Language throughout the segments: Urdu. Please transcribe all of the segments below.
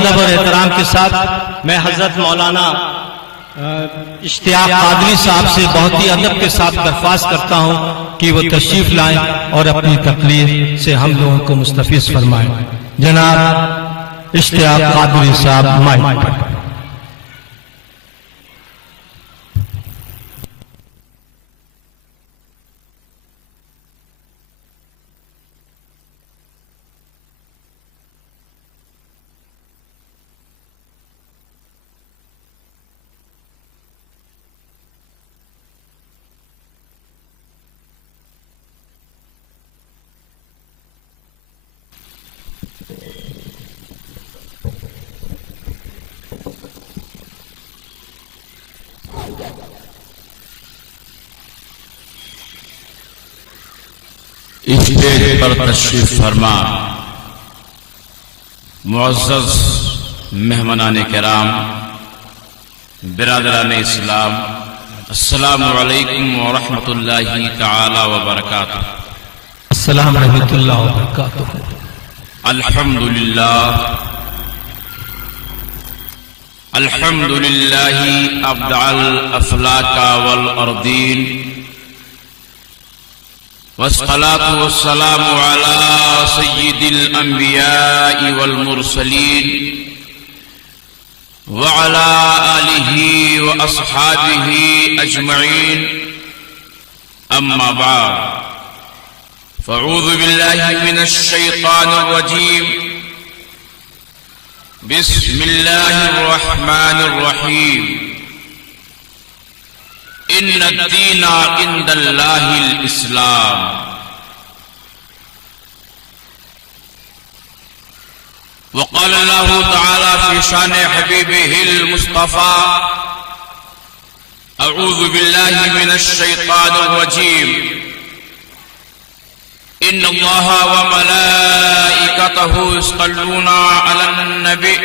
ادب اور احترام کے ساتھ میں حضرت مولانا اشتیاق قادری صاحب سے بہت ہی ادب کے ساتھ درخواست کرتا ہوں کہ وہ تشریف لائیں اور اپنی تقریر سے ہم لوگوں کو مستفیض فرمائیں۔ جناب اشتیاق قادری صاحب مائک پر۔ اسٹیج پر تشریف فرما معزز مہمانان کرام، برادران اسلام، السلام علیکم ورحمۃ اللہ تعالی وبرکاتہ۔ السلام ورحمۃ اللہ وبرکاتہ۔ الحمد للہ ابدع الافلاک والارضین، والصلاة والسلام على سيد الأنبياء والمرسلين وعلى آله وأصحابه أجمعين، أما بعد، فأعوذ بالله من الشيطان الرجيم، بسم الله الرحمن الرحيم، ان الدین عند اللہ الاسلام۔ وقال اللہ تعالی فی شان حبیبہ المصطفى، اعوذ باللہ من الشیطان الرجیم، ان اللہ وملائکتہ یصلون علی النبی،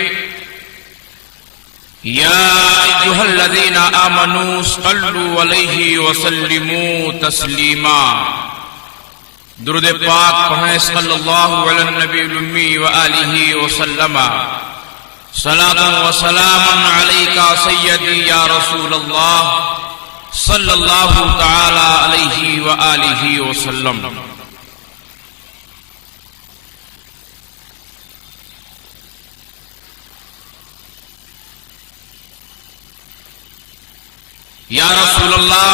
یا ایھا الذین آمنوا صلوا علیہ وسلموا تسلیما۔ درود پاک پڑھیں صلی اللہ علی النبی الامی وآلہ وسلم۔ صلاۃ و سلام علیک سیدی یا رسول اللہ صلی اللہ تعالی علیہ وآلہ وسلم۔ یا رسول اللہ،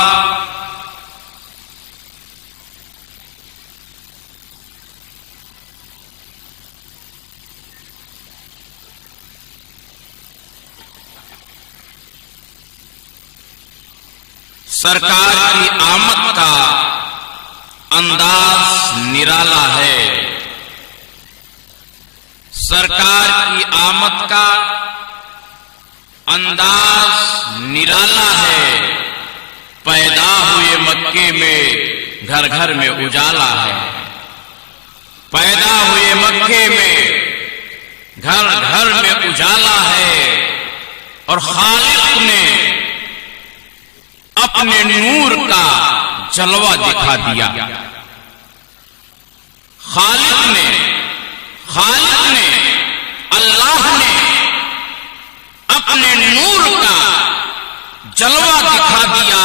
سرکار کی آمد کا انداز نرالا ہے، سرکار کی آمد کا انداز نرالا ہے، پیدا ہوئے مکے میں گھر گھر میں اجالا ہے، پیدا ہوئے مکے میں گھر گھر میں اجالا ہے، اور خالق نے اپنے نور کا جلوہ دکھا دیا۔ خالق نے اللہ نے اپنے نور کا جلوہ دکھا دیا،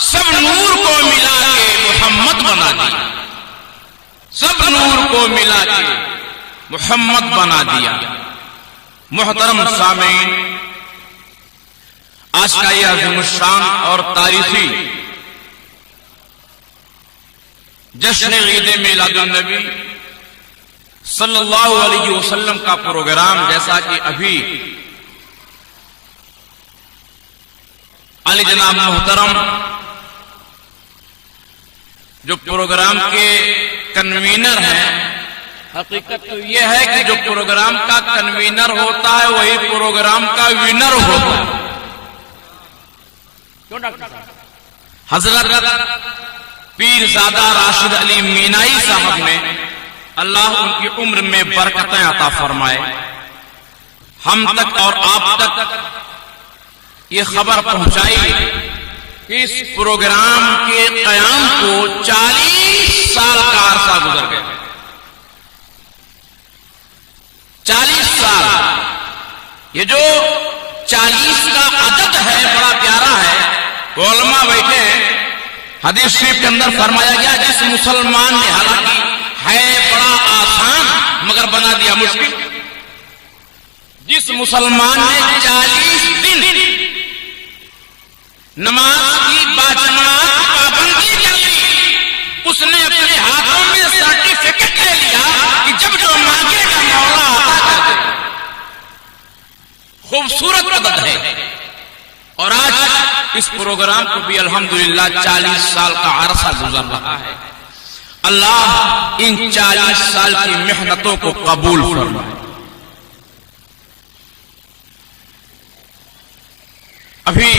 سب نور کو ملا کے محمد بنا دیا، سب نور کو ملا کے محمد بنا دیا۔ محترم سامعین، آج کا یہ عظیم الشان اور تاریخی جشن عید میلاد النبی صلی اللہ علیہ وسلم کا پروگرام، جیسا کہ ابھی علی جناب محترم جو پروگرام کے کنوینر ہیں، حقیقت تو یہ ہے کہ جو پروگرام کا کنوینر ہوتا ہے وہی پروگرام کا ونر ہوتا ہے۔ حضرت پیر زادہ راشد علی مینائی صاحب نے، اللہ ان کی عمر میں برکتیں عطا فرمائے، ہم تک اور آپ تک یہ خبر پہنچائی کہ اس پروگرام کے قیام کو 40 سال کا عرصہ گزر گئے، 40 سال یہ جو 40 کا عدد ہے بڑا پیارا ہے. علماء بیٹھے ہیں، حدیث شریف کے اندر فرمایا گیا جس مسلمان نے، حالانکہ ہے بڑا آسان مگر بنا دیا مشکل، جس مسلمان نے 40 دن نماز کی باجماعت پابندی کر لی، اس نے اپنے ہاتھوں میں سرٹیفکیٹ لے لیا کہ جب جو مانگے گا مولا عطا کر دے. خوبصورت عدد ہے. اور آج اس پروگرام کو بھی الحمدللہ 40 سال کا عرصہ گزر رہا ہے. اللہ ان 40 سال کی محنتوں کو قبول فرمائے. ابھی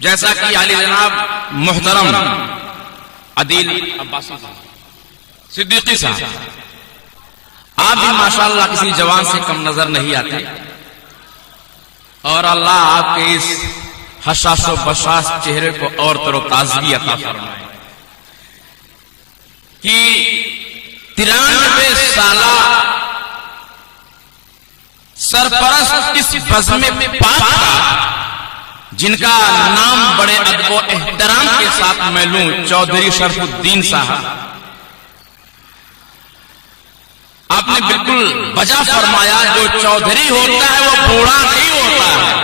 جیسا کہ علی جناب محترم عدیل عباسی صدیقی صاحب، آپ بھی ماشاءاللہ کسی جوان سے کم نظر نہیں آتے، اور اللہ آپ کے اس حساس و بشاش چہرے کو اور تر و تازگی عطا فرمائے کہ 93 سالہ سرپرست اس بزم پاک کا، جن کا نام بڑے ادب و احترام کے ساتھ میں لوں، چودھری شرف الدین صاحب، آپ نے بالکل بجا فرمایا جو چودھری ہوتا ہے وہ بوڑھا نہیں ہوتا ہے.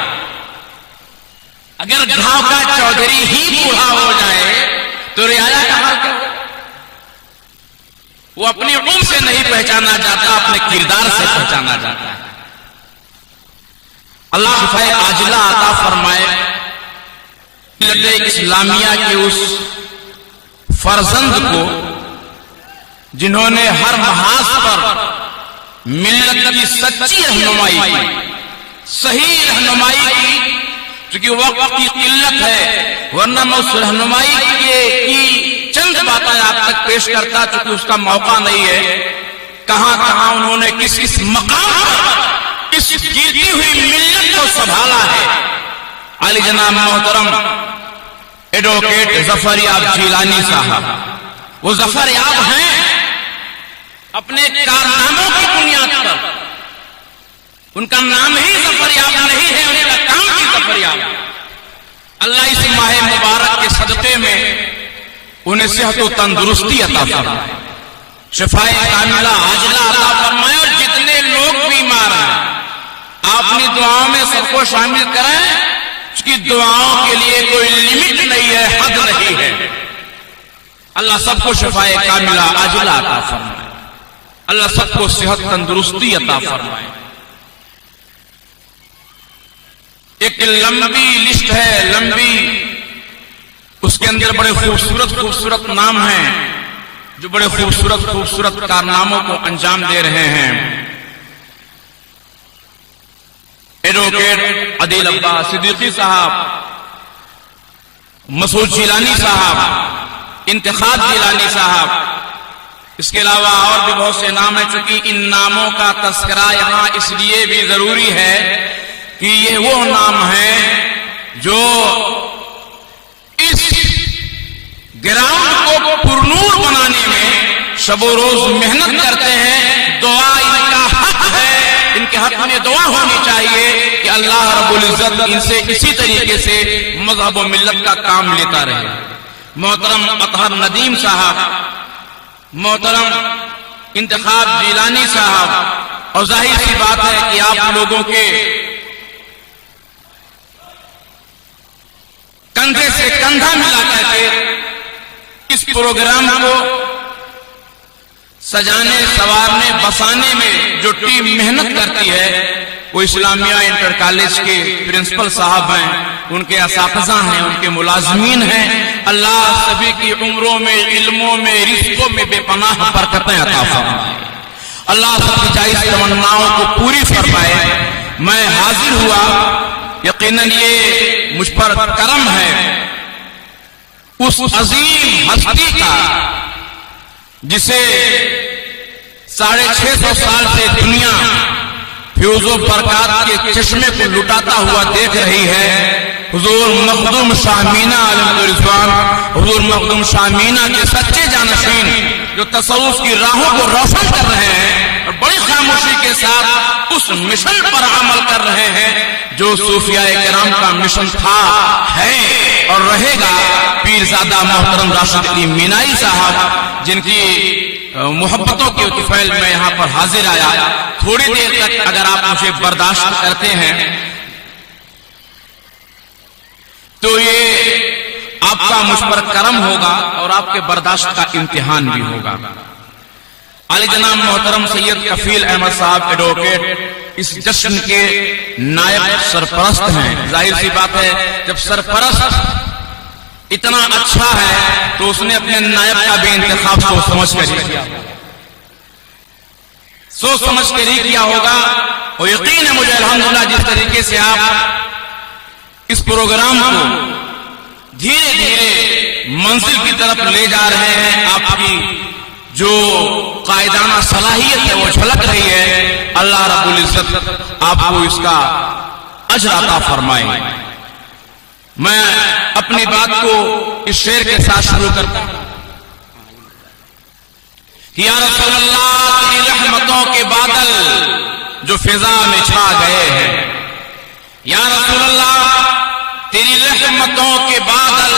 اگر گاؤں کا چودھری ہی بوڑھا ہو جائے تو رعایا کا حال کیا؟ وہ اپنی عمر سے نہیں پہچانا جاتا، اپنے کردار سے پہچانا جاتا ہے. اللہ شفاء عاجلہ عطا فرمائے ملت اسلامیہ کے اس فرزند کو جنہوں نے ہر محاذ پر ملت کی سچی رہنمائی کی، صحیح رہنمائی کی. چونکہ وقت کی قلت ہے، ورنہ میں اس رہنمائی کی چند باتیں آپ تک پیش کرتا، چونکہ اس کا موقع نہیں ہے. کہاں کہاں انہوں نے کس کس مقام پر اس گرتی ہوئی ملت کو سنبھالا ہے. علی جناب محترم ایڈوکیٹ ظفر یاب جیلانی صاحب، وہ ظفر یاب ہیں اپنے کارناموں کی بنیاد پر. ان کا نام ہی ظفر یاب نہیں ہے، ان کا کام ہی ظفر یاب. اللہ اس ماہ مبارک کے صدقے میں انہیں صحت و تندرستی عطا فرمائے، شفاء کاملہ عاجلہ عطا فرمائے. اور جتنے لوگ بیمار ہیں آپ اپنی دعاؤں میں سب کو شامل کریں، اس کی دعاؤں کے لیے کوئی لمٹ نہیں ہے، حد نہیں ہے. اللہ سب کو شفاء کاملہ عاجلہ عطا فرمائے. اللہ سب کو صحت تندرستی عطا فرمائے. ایک لمبی لسٹ ہے، لمبی، اس کے اندر بڑے خوبصورت خوبصورت نام ہیں جو بڑے خوبصورت خوبصورت کارناموں کو انجام دے رہے ہیں. ایڈوکیٹ عدیل عباس صدیقی صاحب، مسعود جیلانی صاحب، انتخاب جیلانی صاحب، اس کے علاوہ اور بھی بہت سے نام ہیں. چونکہ ان ناموں کا تذکرہ یہاں اس لیے بھی ضروری ہے کہ یہ وہ نام ہیں جو اس گراؤنڈ کو پرنور بنانے میں شب و روز محنت کرتے ہیں. دعا ان کا حق ہے، ان کے حق میں دعا ہونی چاہیے کہ اللہ رب العزت ان سے اسی طریقے سے مذہب و ملت کا کام لیتا رہے. محترم اطہر ندیم صاحب، محترم انتخاب جیلانی صاحب، اور ظاہر سی بات ہے کہ آپ لوگوں کے کندھے سے کندھا ملا کر کے اس پروگرام کو سجانے، سوارنے، بسانے میں جو ٹیم محنت کرتی ہے وہ اسلامیہ انٹر کالج کے پرنسپل صاحب ہیں، ان کے اساتذہ ہیں، ان کے ملازمین ہیں. اللہ سبھی کی عمروں میں، علموں میں، رزقوں میں بے پناہ برکتیں عطا فرمائے. اللہ سب کی جائز تمناؤں کو پوری فرمائے. میں حاضر ہوا، یقیناً یہ مجھ پر کرم ہے اس عظیم ہستی کا جسے 650 سال سے دنیا فیوز و برکات کے چشمے کو لٹاتا ہوا دیکھ رہی ہے. حضور مخدوم شاہ مینا علیہ رضوان، حضور مخدوم شاہ مینا کے سچے جانشین جو تصوف کی راہوں کو روشن کر رہے ہیں اور بڑی بڑی خاموشی کے ساتھ اس مشن پر عمل کر رہے ہیں جو صوفیاء کرام کا مشن تھا، ہے اور رہے گا۔ پیرزادہ محترم راشد علی مینائی صاحب، جن کی محبتوں کے طفیل میں یہاں پر حاضر آیا، تھوڑی دیر تک اگر آپ مجھے برداشت کرتے ہیں تو یہ آپ کا مجھ پر کرم ہوگا اور آپ کے برداشت کا امتحان بھی ہوگا۔ علی جناب محترم سید کفیل احمد صاحب ایڈوکیٹ اس جشن کے نائب سرپرست ہیں۔ ظاہر سی بات ہے جب سرپرست اتنا اچھا ہے تو اس نے اپنے نائب کا بھی انتخاب سوچ سمجھ کر ہی کیا ہوگا، اور یقین ہے مجھے الحمدللہ جس طریقے سے آپ اس پروگرام کو دھیرے دھیرے منزل کی طرف لے جا رہے ہیں، آپ کی جو قائدانہ صلاحیت ہے وہ جھلک رہی ہے۔ اللہ رب العزت آپ کو اس کا اجر عطا فرمائے۔ میں اپنی بات کو اس شعر کے ساتھ شروع کرتا ہوں کہ یا رسول اللہ تیری رحمتوں کے بادل جو فضا میں چھا گئے ہیں، یا رسول اللہ تیری رحمتوں کے بادل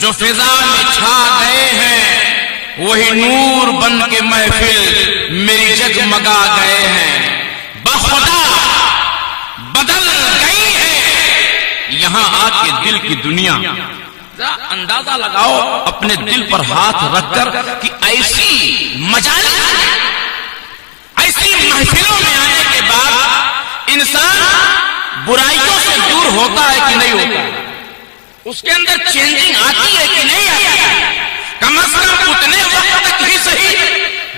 جو فضا میں چھا گئے ہیں، وہی نور بن کے محفل میری جگمگا گئے ہیں، بخدا بدل گئی ہے یہاں آ کے دل کی دنیا۔ ذرا اندازہ لگاؤ اپنے دل پر ہاتھ رکھ کر کہ ایسی مجالس ایسی محفلوں میں آنے کے بعد انسان برائیوں سے دور ہوتا ہے کہ نہیں ہوتا، اس کے اندر چینجنگ آتی ہے کہ نہیں آتی؟ کم از کم اتنے وقت تک ہی صحیح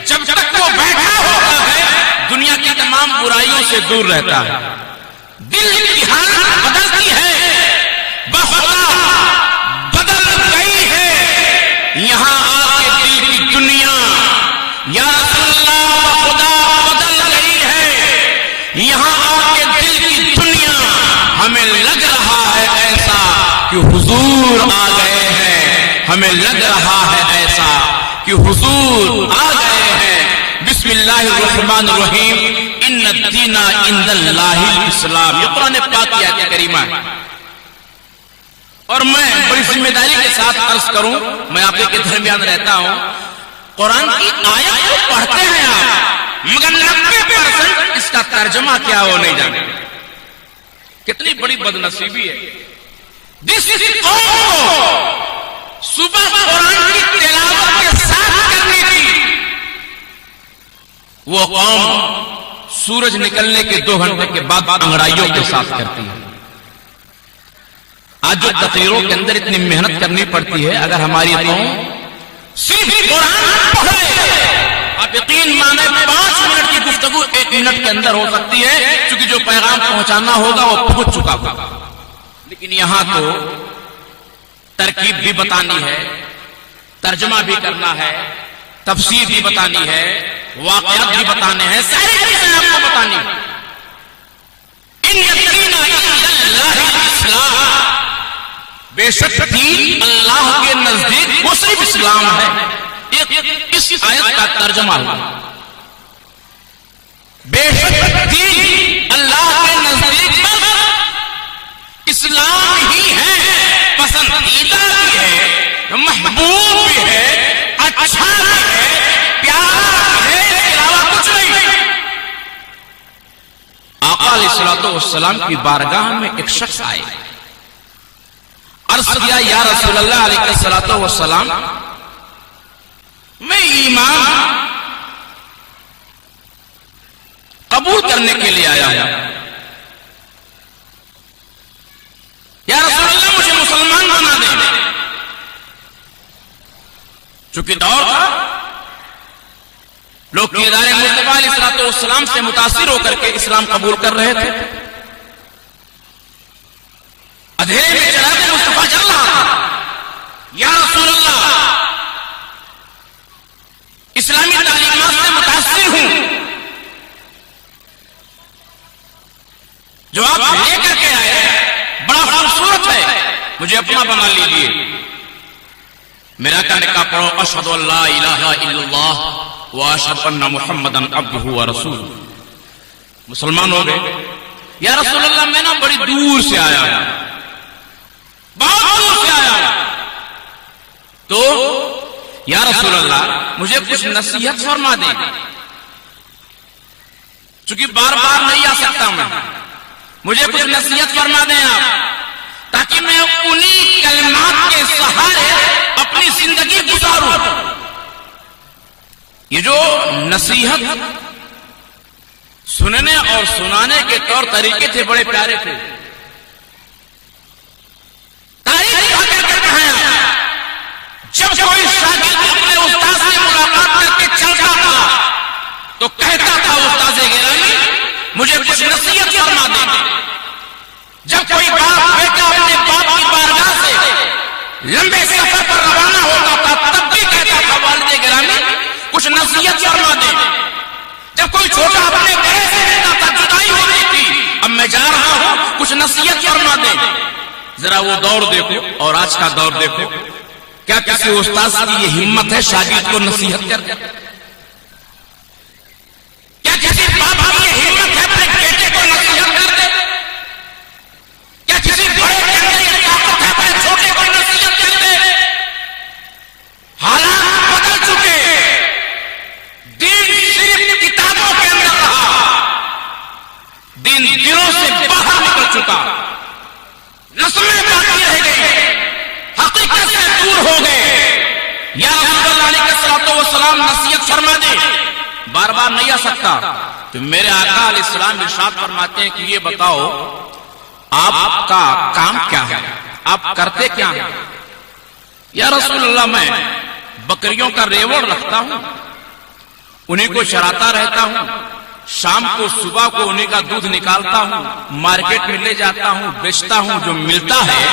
جب تک وہ بیٹھا ہوتا ہے دنیا کی تمام برائیوں سے دور رہتا ہے۔ دل کی حالت بدلتی ہے، بخدا بدل گئی ہے یہاں آ کے دل کی دنیا، یا رسول اللہ بخدا بدل گئی ہے یہاں آ کے دل کی دنیا، ہمیں لگ رہا ہے ایسا کہ حضور آ گئے ہیں، ہمیں لگ رہا ہے ایسا کہ حضور آ گئے ہیں۔ بسم اللہ الرحمن الرحیم، ان الدین عند اللہ الاسلام، یہ قرآن پاک کی آیت کریمہ ہے۔ اور میں بڑی ذمہ داری کے ساتھ عرض کروں، میں آپ کے درمیان رہتا ہوں، قرآن کی آیت کو پڑھتے ہیں آپ، مگر 90% اس کا ترجمہ کیا وہ نہیں جانتے۔ کتنی بڑی بدنصیبی ہے جس قوم کو صبح قرآن کی تلاوت کے ساتھ کرنی تھی، وہ قوم سورج نکلنے کے 2 گھنٹے کے بعد انگڑائیوں کے ساتھ کرتی ہے۔ آج جو تقریروں کے اندر اتنی محنت کرنی پڑتی ہے، اگر ہماری قوم صرف قرآن پڑھے، آپ یقین مانیں 5 منٹ کی گفتگو 1 منٹ کے اندر ہو سکتی ہے، کیونکہ جو پیغام پہنچانا ہوگا وہ پہنچ چکا ہوگا۔ لیکن یہاں تو ترکیب بھی بتانی ہے، ترجمہ بھی کرنا ہے، تفسیر بھی بتانی ہے، واقعات بھی بتانے ہیں، ساری چیزیں آپ کو بتانی ہیں۔ ان الدین عند اللہ الاسلام، بے شک دین اللہ کے نزدیک وہ صرف اسلام ہے۔ اس آیت کا ترجمہ ہوا، بے شک دین اللہ کے نزدیک اسلام ہی ہے، پسندیدہ بھی ہے، محبوب بھی ہے، اچھا بھی ہے، پیارا بھی ہے، اس کے علاوہ کچھ نہیں۔ آقا علیہ الصلوۃ والسلام کی بارگاہ میں ایک شخص آئے، عرض کیا یا رسول اللہ علیہ الصلوۃ والسلام، میں ایمان قبول کرنے کے لیے آیا ہوں، یا رسول اللہ مجھے مسلمان بنا دیں۔ چونکہ دور تھا لوگ کردار مصطفیٰ علیہ الصلوۃ والسلام سے متاثر ہو کر کے اسلام قبول کر رہے تھے، اندھیرے میں چراغ مصطفیٰ جل رہا تھا، یا رسول اللہ اسلامی تعلیمات سے متاثر ہوں، جو آپ لے کر کے آئے بڑا خوبصورت ہے، مجھے اپنا بنا لیجیے۔ میرا کہنے کا پڑھو اشہد ان لا الہ الا اللہ واشهد ان محمدن عبدہ ورسولہ. مسلمان ہو گئے. یا رسول اللہ میں نا بڑی دور سے آیا ہوں, بہت دور سے آیا ہوں, تو یا رسول اللہ مجھے کچھ نصیحت فرما دیں, چونکہ بار بار نہیں آ سکتا میں, مجھے کچھ نصیحت فرما دیں آپ, تاکہ میں انہی کلمات کے سہارے اپنی زندگی گزاروں. یہ جو نصیحت سننے اور سنانے کے طور طریقے تھے بڑے پیارے تھے. جب کوئی شاگرد اپنے استاد سے ملاقات کر کے چلتا تھا تو کہتا تھا استاد گرامی مجھے کچھ نصیحت فرما دیں. جب کوئی باپ بیٹا اپنے باپ کی بارگاہ سے لمبے سفر پر روانہ ہوتا تھا تب بھی کہتا تھا والد گرامی کچھ نصیحت فرما دیں. جب کوئی چھوٹا اپنے بڑے سے کہتا تھا جدائی ہو رہی تھی اب میں جا رہا ہوں کچھ نصیحت فرما دیں. ذرا وہ دور دیکھو اور آج کا دور دیکھو, کیا کسی استاد کی یہ ہمت ہے شاگرد کو نصیحت کر دے؟ کیا کسی باپ کی یہ ہمت ہے اپنے بیٹے کو نصیحت کر دے؟ کیا کسی بڑے کے اندر یہ طاقت ہے اپنے چھوٹے کو نصیحت کر دے؟ حالات بدل چکے, دین صرف کتابوں کے اندر رہا, دین دلوں سے باہر نکل چکا, رسمیں باقی رہ گئی, حقیقت سے دور ہو گئے. یا رسول اللہ علیہ الصلوۃ والسلام نصیحت فرما دیں. بار بار نہیں آ سکتا تو میرے آقا علیہ السلام ارشاد فرماتے ہیں کہ یہ بتاؤ آپ کا کام کیا ہے, آپ کرتے کیا ہیں؟ یا رسول اللہ میں بکریوں کا ریوڑ رکھتا ہوں, انہیں کو چراتا رہتا ہوں, شام کو صبح کو انہیں کا دودھ نکالتا ہوں, مارکیٹ میں لے جاتا ہوں, بیچتا ہوں, جو ملتا ہے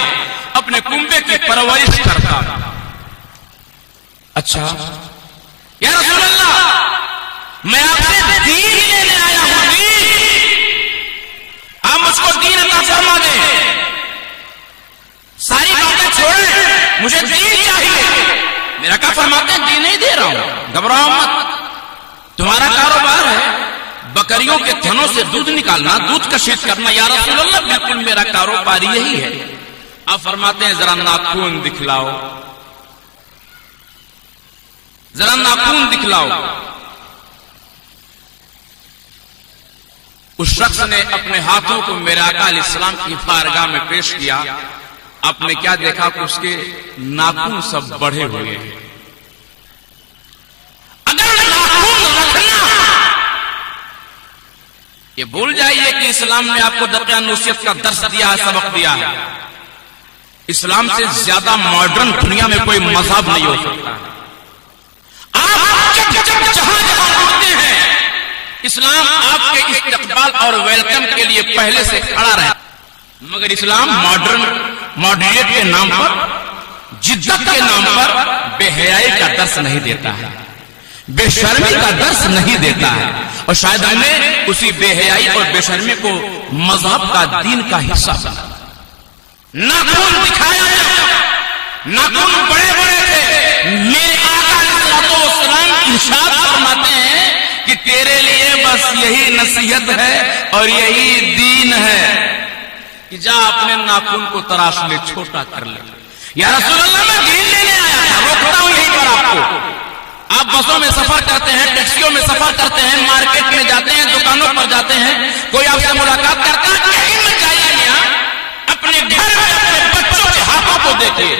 اپنے کنبے کی پرورش کرتا ہوں. اچھا یا رسول اللہ میں آپ سے دین لینے آیا ہوں, دین, آپ مجھ کو دین عطا فرما دیں. ساری باتیں چھوڑیں, مجھے دین چاہیے. میرا کیا فرماتے ہیں دین نہیں دے رہا ہوں, گھبراؤ مت, تمہارا کاروبار ہے بکریوں کے تھنوں سے دودھ نکالنا, دودھ کشید کرنا. یا رسول اللہ بالکل میرا کاروبار یہی ہے. آپ فرماتے ہیں ذرا ناخن دکھلاؤ, ذرا ناخن دکھلاؤ. اس شخص نے اپنے ہاتھوں کو میرے آقا علیہ السلام کی بارگاہ میں پیش کیا. آپ نے کیا دیکھا کہ اس کے ناخن سب بڑھے ہوئے ہیں. اگر ناخن رکھنا, یہ بھول جائیے کہ اسلام نے آپ کو دقیقہ نصیحت کا درس دیا ہے, سبق دیا ہے. اسلام سے زیادہ ماڈرن دنیا میں کوئی مذہب نہیں ہو سکتا. آپ جب جہاں جہاں اٹھتے ہیں اسلام آپ کے استقبال اور ویلکم کے لیے پہلے سے کھڑا رہتا. مگر اسلام ماڈرنیٹ کے نام پر, جدت کے نام پر بے حیائی کا درس نہیں دیتا ہے, بے شرمی کا درس نہیں دیتا ہے. اور شاید ہمیں اسی بے حیائی اور بے شرمی کو مذہب کا, دین کا حصہ بنا. ناخن دکھایا جاتا, ناخن بڑے بڑے تھے. میرے آقا علیہ الصلوۃ والسلام ارشاد فرماتے ہیں کہ تیرے لیے بس یہی نصیحت ہے اور یہی دین ہے کہ جا اپنے ناخن کو تراش لے, چھوٹا کر لے. یا رسول اللہ میں دین لینے آیا تھا, روکتا ہوں یہیں پر آپ کو. آپ بسوں میں سفر کرتے ہیں, ٹیکسیوں میں سفر کرتے ہیں, مارکیٹ میں جاتے ہیں, دکانوں پر جاتے ہیں, کوئی آپ سے ملاقات کرتا ہے, کہیں مت جائیے میاں, اپنے گھر میں اپنے بچوں کے ہاتھوں کو دیکھیے.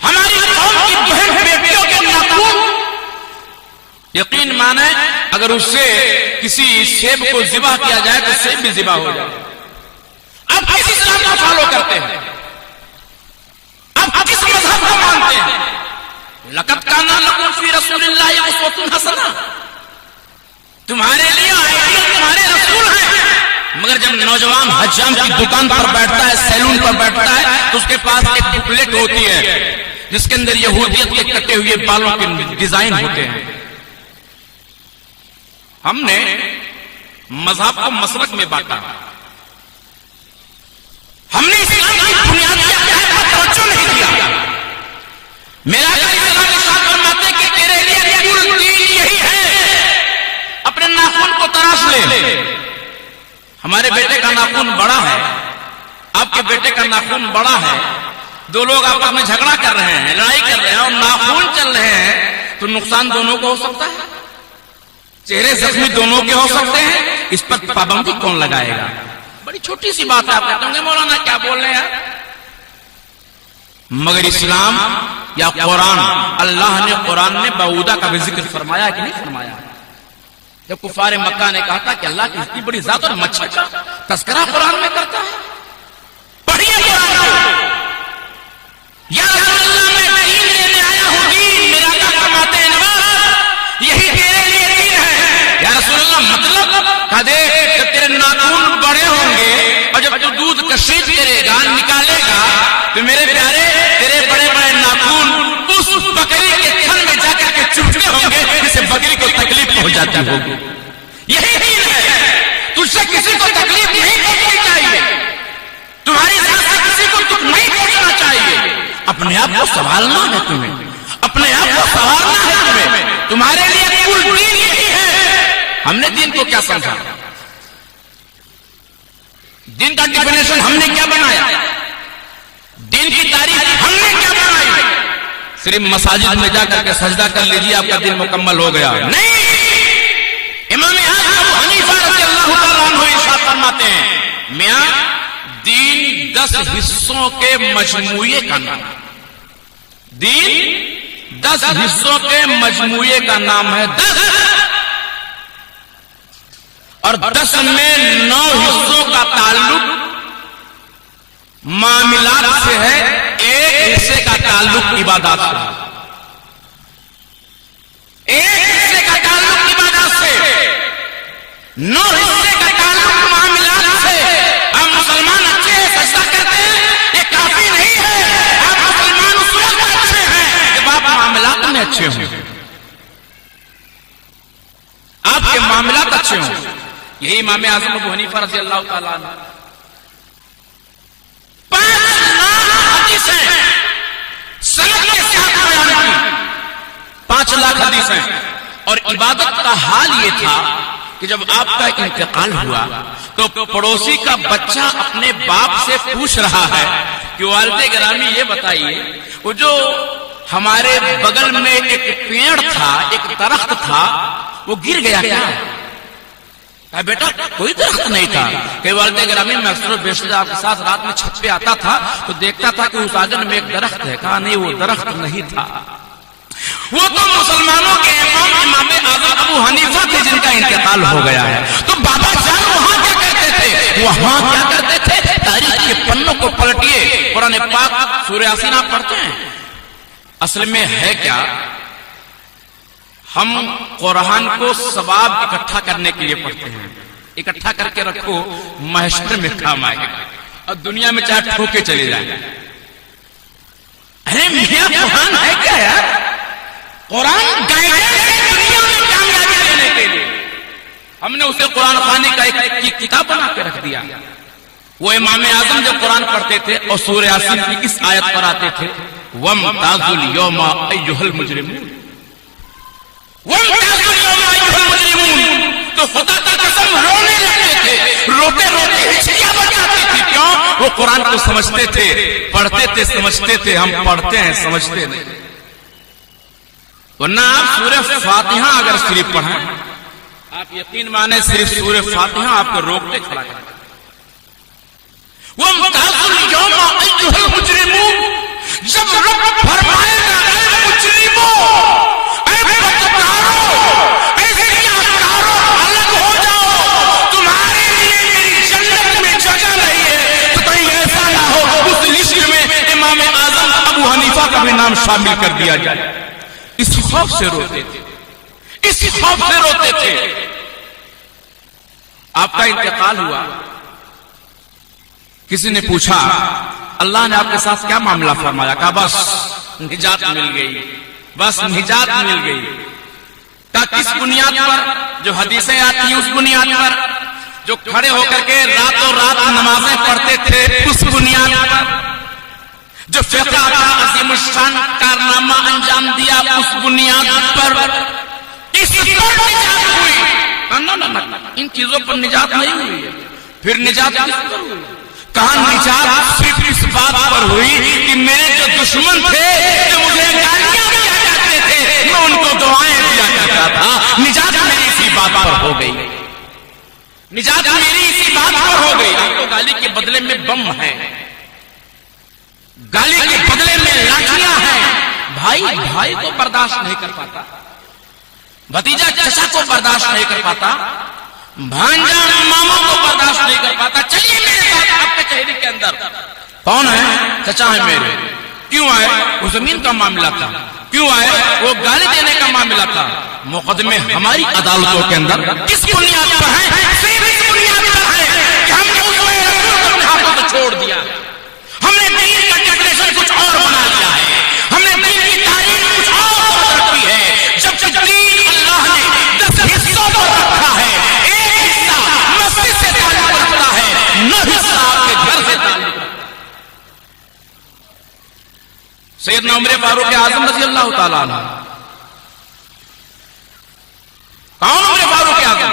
ہماری قوم کی بہن بیٹیوں کے ناخن, یقین مانے اگر اس سے کسی سیب کو ذبح کیا جائے تو سیب بھی ذبح ہو جائے. آپ کس اسلام کو فالو کرتے ہیں, آپ کس مذہب کو مانتے ہیں؟ لقد کان لکم فی رسول اللہ اسوۃ حسنہ, تمہارے لیے آئیڈیل تمہارے رسول ہیں. مگر جب نوجوان حجام کی دکان پر بیٹھتا ہے, سیلون پر بیٹھتا ہے, تو اس کے پاس ایک بکلیٹ ہوتی ہے جس کے اندر یہودیت کے کٹے ہوئے بالوں کے ڈیزائن ہوتے ہیں. ہم نے مذہب کو مسلک میں بانٹا, ہم نے اسلام کی بنیادی عقائد پر توجہ نہیں دیا. میرا فرماتے کہ تیرے لیے کل دین یہی مسئلے، ہمارے بیٹے کا ناخن بڑا ہے، آپ کے بیٹے کا ناخن بڑا ہے، دو لوگ آپس میں جھگڑا کر رہے ہیں، لڑائی کر رہے ہیں اور ناخن چل رہے ہیں، تو نقصان دونوں کو ہو سکتا ہے، چہرے زخمی دونوں کے ہو سکتے ہیں، اس پر پابندی کون لگائے گا؟ بڑی چھوٹی سی بات ہے، آپ کہتے ہوں گے مولانا کیا بول رہے ہیں، مگر اسلام یا قرآن، اللہ نے قرآن میں بعودہ کا بھی ذکر فرمایا کہ نہیں فرمایا؟ جب کفار مکہ نے کہا تھا کہ اللہ کی اتنی بڑی ذات اور مچھر کا تذکرہ قرآن میں کرتا ہے، پڑھیے قرآن کو، یا رسول اللہ میں دین لینے آیا ہوں، دین میرا کا فرماتے ہیں نواز یہی تیرے لیے دین ہے، یا رسول اللہ مطلب کہا دے جب تیرے ناخن بڑے ہوں گے اور جب تو دودھ کشید کرے گا نکالے گا تو میرے پیارے تیرے بڑے بڑے ناخن اس بکری کے تھن میں جا کر کے چبھتے ہوں گے جس سے بکری کو تکلیف پہنچ جاتی ہوگی، یہی دین ہے، تجھ سے کسی کو تکلیف نہیں پہنچنی چاہیے، تمہاری ذات سے کسی کو دکھ نہیں پہنچنا چاہیے، اپنے آپ کو سنبھالنا ہے تمہیں، اپنے آپ کو سنوارنا ہے تمہیں، تمہارے لیے کل دین یہی ہے۔ ہم نے دین کو کیا سمجھا؟ دین کا ڈیفینیشن ہم نے کیا بنایا؟ دین کی تعریف ہم نے کیا بنائی؟ صرف مساجد میں جا کر کے سجدہ کر لیجیے آپ کا دین مکمل ہو گیا؟ نہیں، امام اعظم ابو حنیفہ رضی اللہ تعالیٰ عنہ ارشاد فرماتے ہیں میاں دین 10 حصوں کے مجموعے کا نام، دین 10 حصوں کے مجموعے کا نام ہے، 10 اور 10 میں 9 حصوں کا تعلق معاملات سے ہے، ایک حصے کا تعلق عبادات سے، ایک حصے کا تعلق عبادات سے، 9 حصے کا تعلق معاملات سے۔ آپ مسلمان اچھے ہیں، سجدہ کرتے ہیں، یہ کافی نہیں ہے، آپ مسلمان اس وقت اچھے ہیں جب آپ معاملات میں اچھے ہوں، آپ کے معاملات اچھے ہوں۔ یہی امام اعظم ابو حنیفہ رضی اللہ تعالیٰ عنہ 5 لاکھ حدیثیں سند کے ساتھ بیان کی، 5 لاکھ حدیثیں، اور عبادت کا حال یہ تھا کہ جب آپ کا انتقال ہوا تو پڑوسی کا بچہ اپنے باپ سے پوچھ رہا ہے کہ والد گرامی یہ بتائیے وہ جو ہمارے بغل میں ایک پیڑ تھا، ایک درخت تھا، وہ گر گیا کیا؟ بیٹا کوئی درخت نہیں تھا، کہ والد گرامی میں اکثر و بیشتر آپ کے ساتھ رات میں چھت پہ آتا تھا تو دیکھتا تھا کہ اس آنگن میں ایک درخت ہے، کہا نہیں وہ درخت نہیں تھا، وہ تو مسلمانوں کے امام اعظم ابو حنیفہ تھے جن کا انتقال ہو گیا ہے۔ تو بابا جان وہاں کیا کرتے تھے؟ وہاں کیا کرتے تھے؟ تاریخ کے پنوں کو پلٹیے، قرآن پاک سورہ یاسین آپ پڑھتے ہیں، اصل میں ہے کیا؟ ہم قرآن کو ثواب اکٹھا کرنے کے لیے پڑھتے ہیں، اکٹھا کر کے رکھو محشر میں کام آئے گا، اور دنیا میں چاہے ٹھوکے چلے جائیں۔ ارے میاں قرآن ہے کیا یار؟ قرآن گائیڈنس ہے دنیا میں کامیابی دینے کے لیے، ہم نے اسے قرآن خوانی کا ایک کتاب بنا کے رکھ دیا۔ وہ امام اعظم جب قرآن پڑھتے تھے اور سورہ یاسین کی اس آیت پر آتے تھے وَامْتَازُوا الْيَوْمَ أَيُّهَا الْمُجْرِمُونَ، وَامْتَازُوا الْيَوْمَ أَيُّهَا الْمُجْرِمُونَ، تو خدا کا قسم رونے لگتے تھے، روتے روتے ہچکیاں بن جاتی تھی، کیوں؟ وہ قرآن کو سمجھتے تھے، پڑھتے تھے، سمجھتے تھے، ہم پڑھتے ہیں سمجھتے نہیں۔ ورنہ آپ سورہ فاتحہ اگر صرف پڑھیں، آپ یقین مانیں صرف سورہ فاتحہ آپ کو روکتے کھڑا کرتے۔ وَامْتَازُوا الْيَوْمَ أَيُّهَا الْمُجْرِمُونَ، جب رب فرمائے گا اے مجرموں، اے بدکاروں، اے زیادتکاروں، الگ ہو جاؤ، تمہارے لیے میری جنت میں جگہ نہیں ہے، تو کہیں ایسا نہ ہو اس لسٹ میں امام اعظم ابو حنیفہ کا بھی نام شامل کر دیا جائے۔ اس خوف سے روتے تھے، اس خوف سے روتے تھے۔ آپ کا انتقال ہوا، کسی نے پوچھا اللہ نے آپ کے ساتھ کیا معاملہ فرمایا؟ کہا بس نجات مل گئی، بس نجات مل گئی۔ کہا کس بنیاد پر؟ جو حدیثیں آتی ہیں اس بنیاد پر، جو کھڑے ہو کر کے راتوں رات نمازیں پڑھتے تھے اس بنیاد پر، جو فقہ کا عظیم الشان کارنامہ انجام دیا اس بنیاد پر، اس پر نجات ہوئی۔ نہ ان چیزوں پر نجات نہیں ہوئی ہے. پھر نجات کس پر ہوئی؟ کہاں نجات صرف اس بات پر ہوئی کہ میرے جو دشمن تھے جو مجھے گالیاں دیا کرتے تھے میں ان کو دعائیں دیا کرتا تھا. نجات میری اسی بات پر ہو گئی. نجات میری اسی بات پر ہو گئی. آپ کو گالی کے بدلے میں بم ہے, گالی کے بدلے میں لاٹھیاں ہیں. بھائی کو برداشت نہیں کر پاتا, بھتیجا چچا کو برداشت نہیں کر پاتا, بھانجا ماما کو برداشت نہیں کر پاتا. چلیے میرے ساتھ آپ کے چہرے کے اندر. کون ہے؟ چچا ہے میرے. کیوں آئے؟ وہ زمین کا معاملہ تھا. کیوں آئے؟ وہ گالی دینے کا معاملہ تھا. مقدمے ہماری عدالتوں کے اندر کس بنیاد پر ہیں؟ صرف اس بنیاد پر ہیں کہ ہم نے اس کو اپنے ہاتھوں سے چھوڑ دیا. ہم نے دین کا ڈیفینیشن کچھ اور بنا لیا ہے. ہم نے دین کی تعریف کچھ اور رکھی ہے. جب تک دین اللہ نے 10 حصوں پر رکھا ہے, ایک حصہ مسجد سے تعلق رکھتا ہے, 9 حصہ آپ کے گھر سے تعلق رکھتا ہے. سیدنا عمر فاروق اعظم رضی اللہ تعالیٰ عنہ. کون عمر فاروق اعظم؟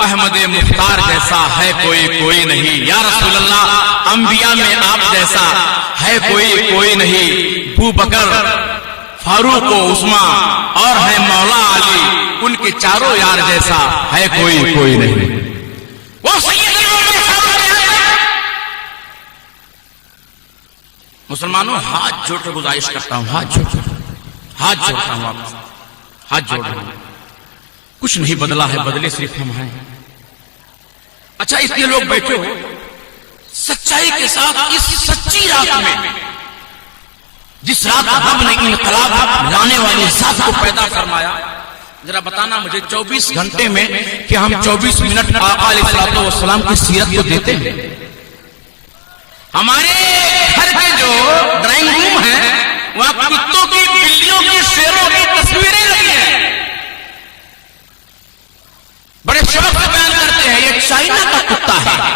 احمد مختار جیسا ہے کوئی نہیں. یا رسول اللہ, انبیاء میں آپ جیسا ہے کوئی نہیں. ابو بکر, فاروق و عثمان اور ہے مولا علی, ان کے چاروں یار جیسا ہے کوئی نہیں. وہ سیدنا عمر فاروق اعظم. مسلمانوں, ہاتھ جوڑ کر گزارش کرتا ہوں, ہاتھ جوڑتا ہوں, آپ ہاتھ جوڑ رہا ہوں. کچھ نہیں بدلا ہے, بدلے صرف ہم ہیں. اچھا, اتنے لوگ بیٹھے ہو سچائی کے ساتھ اس سچی رات میں, جس رات رب نے انقلاب لانے والی ذات کو پیدا فرمایا, ذرا بتانا مجھے 24 گھنٹے میں کہ ہم 24 منٹ آقا علیہ الصلوۃ والسلام کی سیرت کو دیتے ہیں. ہمارے گھر کے جو ڈرائنگ روم ہیں وہاں کتوں کی, بلیوں کی, شیروں کی تصویریں لگی ہیں. بڑے شوق سے بیان کرتے ہیں یہ چائنا کا کتا ہے.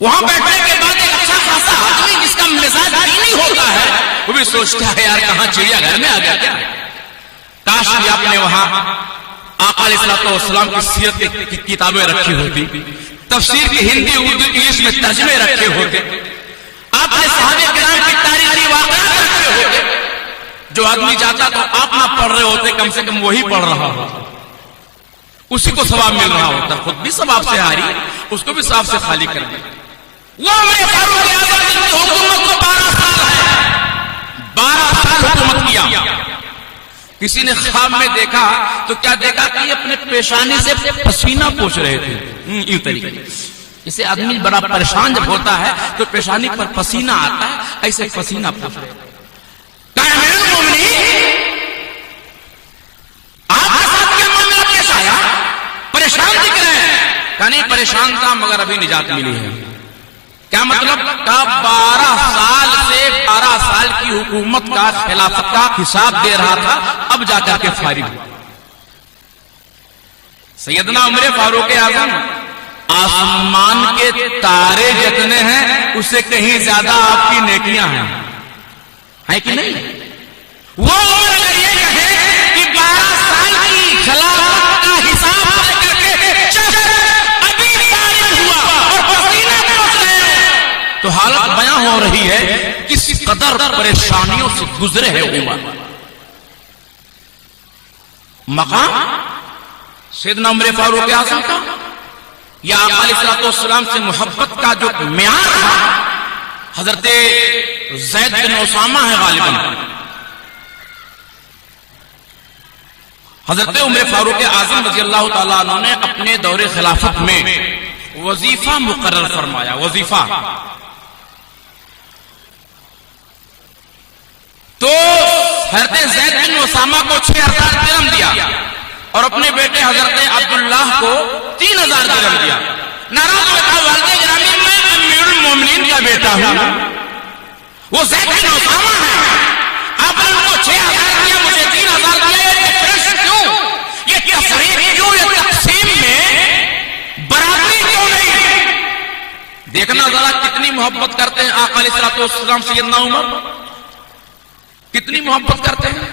وہاں بیٹھنے کے بعد ایک اچھا خاصا آدمی جس کا مزاج دینی ہوتا ہے وہ بھی سوچتا ہے یار کہاں چڑیا گھر میں آ گیا کیا. کاش کہ آپ نے وہاں آقا علیہ الصلوۃ والسلام کی سیرت کی کتابیں رکھی ہوتی, تفسیر کی ہندی اردو انگلش میں ترجمے رکھے ہوتے, آپ نے صحابہ کرام کی تاریخی واقعات رکھے ہوتے. جو آدمی جاتا تو آپ نہ پڑھ رہے ہوتے, کم سے کم وہی پڑھ رہا ہوتا, اسی کو ثواب مل رہا ہوتا. خود بھی ثواب سے ہاری, اس کو بھی ثواب سے خالی کر دیا. وہ عمر فاروق اعظم کی حکومت کو 12 سال ہے, 12 سال حکومت کیا. کسی نے خواب میں دیکھا تو کیا دیکھا کہ یہ اپنے پیشانی سے پسینہ پوچھ رہے تھے. یوں طریقے اسے آدمی بڑا پریشان جب ہوتا ہے تو پیشانی پر پسینہ آتا ہے, ایسے پسینہ پوچھ رہے تھے. آپ کے ساتھ کیا معاملہ پیش آیا؟ پریشان دکھ رہے ہیں. کہ نہیں پریشان تھا مگر ابھی نجات ملی ہے. کیا مطلب؟ کا 12 سال سے 12 سال کی حکومت کا خلافت کا حساب دے رہا تھا, اب جا کر کے فارغ ہوا. سیدنا عمر فاروق اعظم آسمان کے تارے جتنے ہیں اس سے کہیں زیادہ آپ کی نیکیاں ہیں کہ نہیں؟ وہ عمر اگر یہ کہے کہ 12 سال کی خلافت کا حساب دے کر کے ابھی فارغ ہوا اور پسینہ پوچھ رہے ہیں تو حالت بیان ہو رہی ہے کس قدر پریشانیوں سے گزرے ہیں عمر. مقام سیدنا عمر فاروق اعظم کا یا آقا علیہ الصلوۃ والسلام سے محبت کا جو معیار تھا حضرت زید بن اسامہ ہے غالباً. حضرت عمر فاروق اعظم رضی اللہ تعالیٰ عنہ نے اپنے دور خلافت میں وظیفہ مقرر فرمایا. وظیفہ تو حضرت زید بن اسامہ کو 6000 درہم دیا اور اپنے بیٹے حضرت عبداللہ کو 3000 درہم دیا. ناراض ہوئے کہا والد گرامی میں امیر المومنین کا بیٹا ہوں, وہ زید بن اسامہ ہے, آپ نے ان کو 6000 دیا مجھے 3000 دیا, یہ ڈفرینس کیوں, یہ تفریق کیوں, یہ تقسیم میں برابری کیوں نہیں؟ دیکھنا ذرا کتنی محبت کرتے ہیں آقا علیہ الصلوۃ والسلام سیدنا عمر. کتنی محبت کرتے ہیں.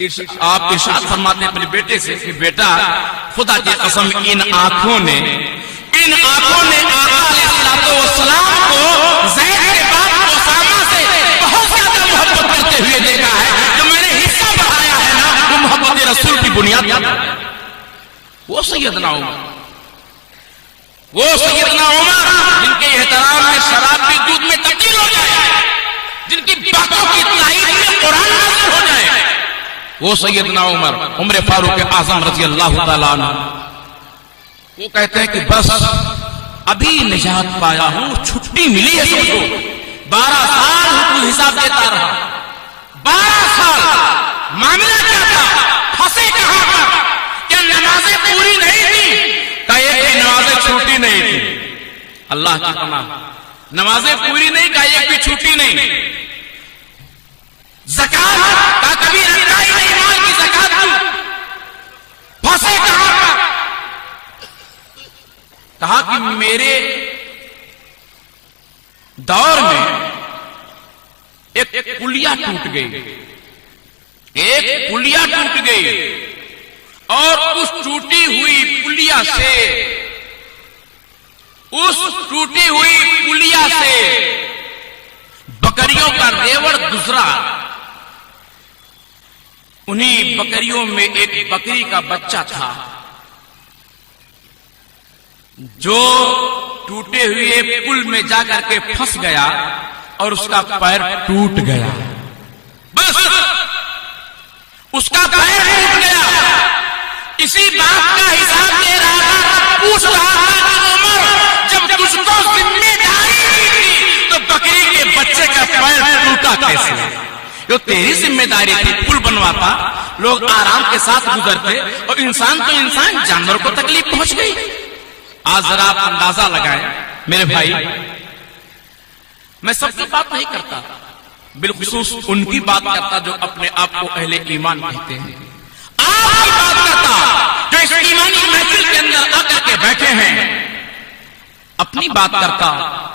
آپ ارشاد فرماتے ہیں اپنے بیٹے سے کہ بیٹا خدا کی قسم ان آنکھوں نے آقا علیہ السلام کو زید کے بعد اسامہ سے بہت زیادہ محبت کرتے ہوئے دیکھا ہے. جو میں نے حصہ بڑھایا ہے نا وہ محبت رسول کی بنیاد پر. وہ سیدنا عمر جن کے احترام میں شراب بھی دودھ میں تبدیل ہو جائے, جن کی باتوں کی تائید میں قرآن نازل ہو جائے, وہ سیدنا عمر فاروق اعظم رضی اللہ تعالیٰ عنہ. وہ کہتے ہیں کہ بس ابھی نجات پایا ہوں, چھٹی ملی ہے سب کو. 12 سال حکم حساب دیتا رہا, 12 سال. معاملہ کیا تھا؟ پھنسے کہاں پر؟ کیا نمازیں پوری نہیں تھی؟ کہ ایک بھی نمازیں چھوٹی نہیں تھی. اللہ کی پناہ, نمازیں پوری نہیں, کہ ایک بھی چھوٹی نہیں. زکات کا کبھی رکھا ہی نہیں, مال کی زکات کی. پھنسے کہاں پر؟ کہا کہ میرے دور میں ایک پلیا ٹوٹ گئی, ایک پلیا ٹوٹ گئی, اور اس ٹوٹی ہوئی پلیا سے بکریوں کا ریوڑ گزرا. انہی بکریوں میں ایک بکری کا بچہ تھا جو ٹوٹے ہوئے پل میں جا کر کے پھنس گیا اور اس کا پیر ٹوٹ گیا. بس اس کا پیر ٹوٹ گیا. اسی بات کا حساب دے رہا تھا, پوچھ رہا تھا کہ عمر جب تجھ کو ذمہ داری تھی تو بکری کے بچے کا پیر ٹوٹا کیسے؟ جو تیری ذمہ داری تھی, پل بنواتا, لوگ آرام کے ساتھ گزرتے, اور انسان تو انسان, جانور کو تکلیف پہنچ گئی. آج ذرا آپ اندازہ لگائیں میرے بھائی, میں سب کی بات نہیں کرتا, بالخصوص ان کی بات کرتا جو اپنے آپ کو اہل ایمان کہتے ہیں. آپ کی بات کرتا جو اس ایمانی محفل کے اندر آ کر کے بیٹھے ہیں. اپنی بات کرتا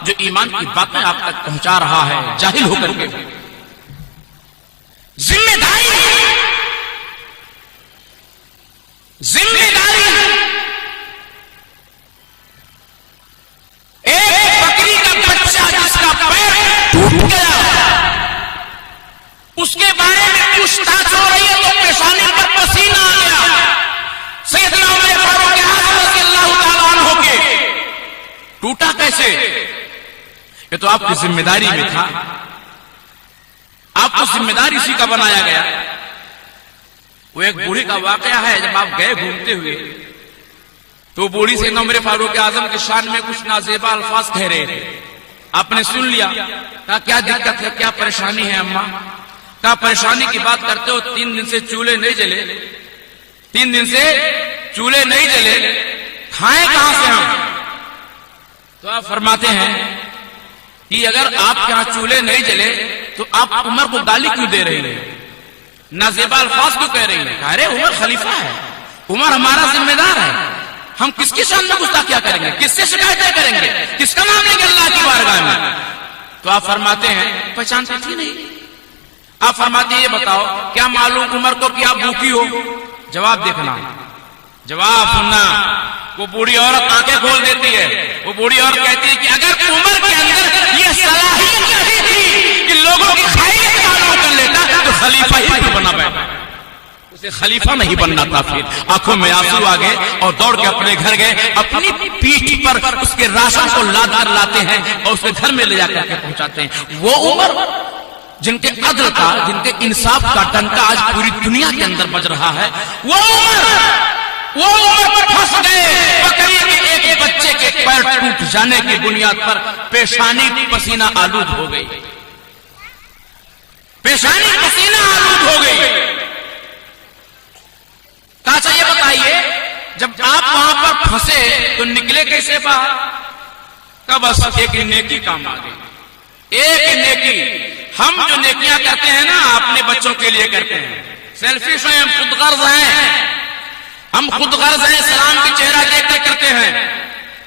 جو ایمان کی باتیں آپ تک پہنچا رہا ہے جاہل ہو کر کے. ذمہ داری ایک بکری کا بچہ جس کا پیر ٹوٹ گیا, اس کے بارے میں پوچھتاچھ ہو رہی ہے تو پیشانی پر پسینہ آ گیا. سیدنا عمر فاروق اعظم رضی اللہ تعالیٰ عنہ کے ٹوٹا کیسے؟ یہ تو آپ کی ذمہ داری میں تھا, آپ کو ذمہ داری اسی کا بنایا گیا. وہ ایک بوڑھی کا واقعہ ہے, جب آپ گئے گھومتے ہوئے تو بوڑھی سے عمر فاروق اعظم کے شان میں کچھ نازیبا الفاظ کہہ رہے تھے. آپ نے سن لیا, کہا کیا دقت ہے, کیا پریشانی ہے اماں؟ کہا پریشانی کی بات کرتے ہو, 3 دن سے چولہے نہیں جلے, 3 دن سے چولہے نہیں جلے, کھائیں کہاں سے ہم؟ تو آپ فرماتے ہیں کہ اگر آپ کے یہاں چولہے نہیں جلے تو آپ عمر کو گالی کیوں دے رہی ہیں, نازیبا الفاظ کیوں کہہ رہی ہیں؟ ارے عمر خلیفہ ہے, عمر ہمارا ذمہ دار ہے, ہم کس کی شان میں گستاخیاں کریں گے, کس سے شکایتیں کریں گے, کس کا نام لیں گے اللہ کی بارگاہ میں؟ تو آپ فرماتے ہیں پہچانتی تھی نہیں. آپ فرماتے ہیں یہ بتاؤ کیا معلوم عمر کو کہ آپ بھوکی ہو؟ جواب دیکھنا, جواب سننا. وہ بوڑھی عورت آنکھیں کھول دیتی ہے, وہ بوڑھی عورت کہتی ہے کہ اگر عمر کے اندر یہ صلاحیت نہیں تھی کہ لوگوں کی خیریت معلوم کر لیتا تو خلیفہ ہی کیوں بنا بیٹھا, اسے خلیفہ نہیں بننا تھا. پھر آنکھوں میں آنسو آ گئے اور دوڑ کے اپنے گھر گئے, اپنی پیٹھ پر اس کے راشن کو لاد کر لاتے ہیں اور اسے گھر میں لے جا کر کے پہنچاتے ہیں. وہ عمر جن کے عدل کا, جن کے انصاف کا ڈنکا آج پوری دنیا کے اندر بج رہا ہے, وہ عمر پر پھنس گئے. بکری کے ایک بچے کے پیر ٹوٹ جانے کی بنیاد پر پیشانی پسینہ آلود ہو گئی, پیشانی پسینہ آلود ہو گئی. چاچا یہ بتائیے جب آپ وہاں پر پھنسے تو نکلے کیسے باہر؟ کا بس ایک نیکی کام آ گئی, ایک نیکی. ہم جو نیکیاں کرتے ہیں نا اپنے بچوں کے لیے کرتے ہیں, سیلفش ہیں, ہم خود غرض ہیں, ہم خود غرض ہیں, سلام کی چہرہ دیکھ کے کرتے ہیں.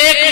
1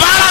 12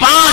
5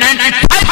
95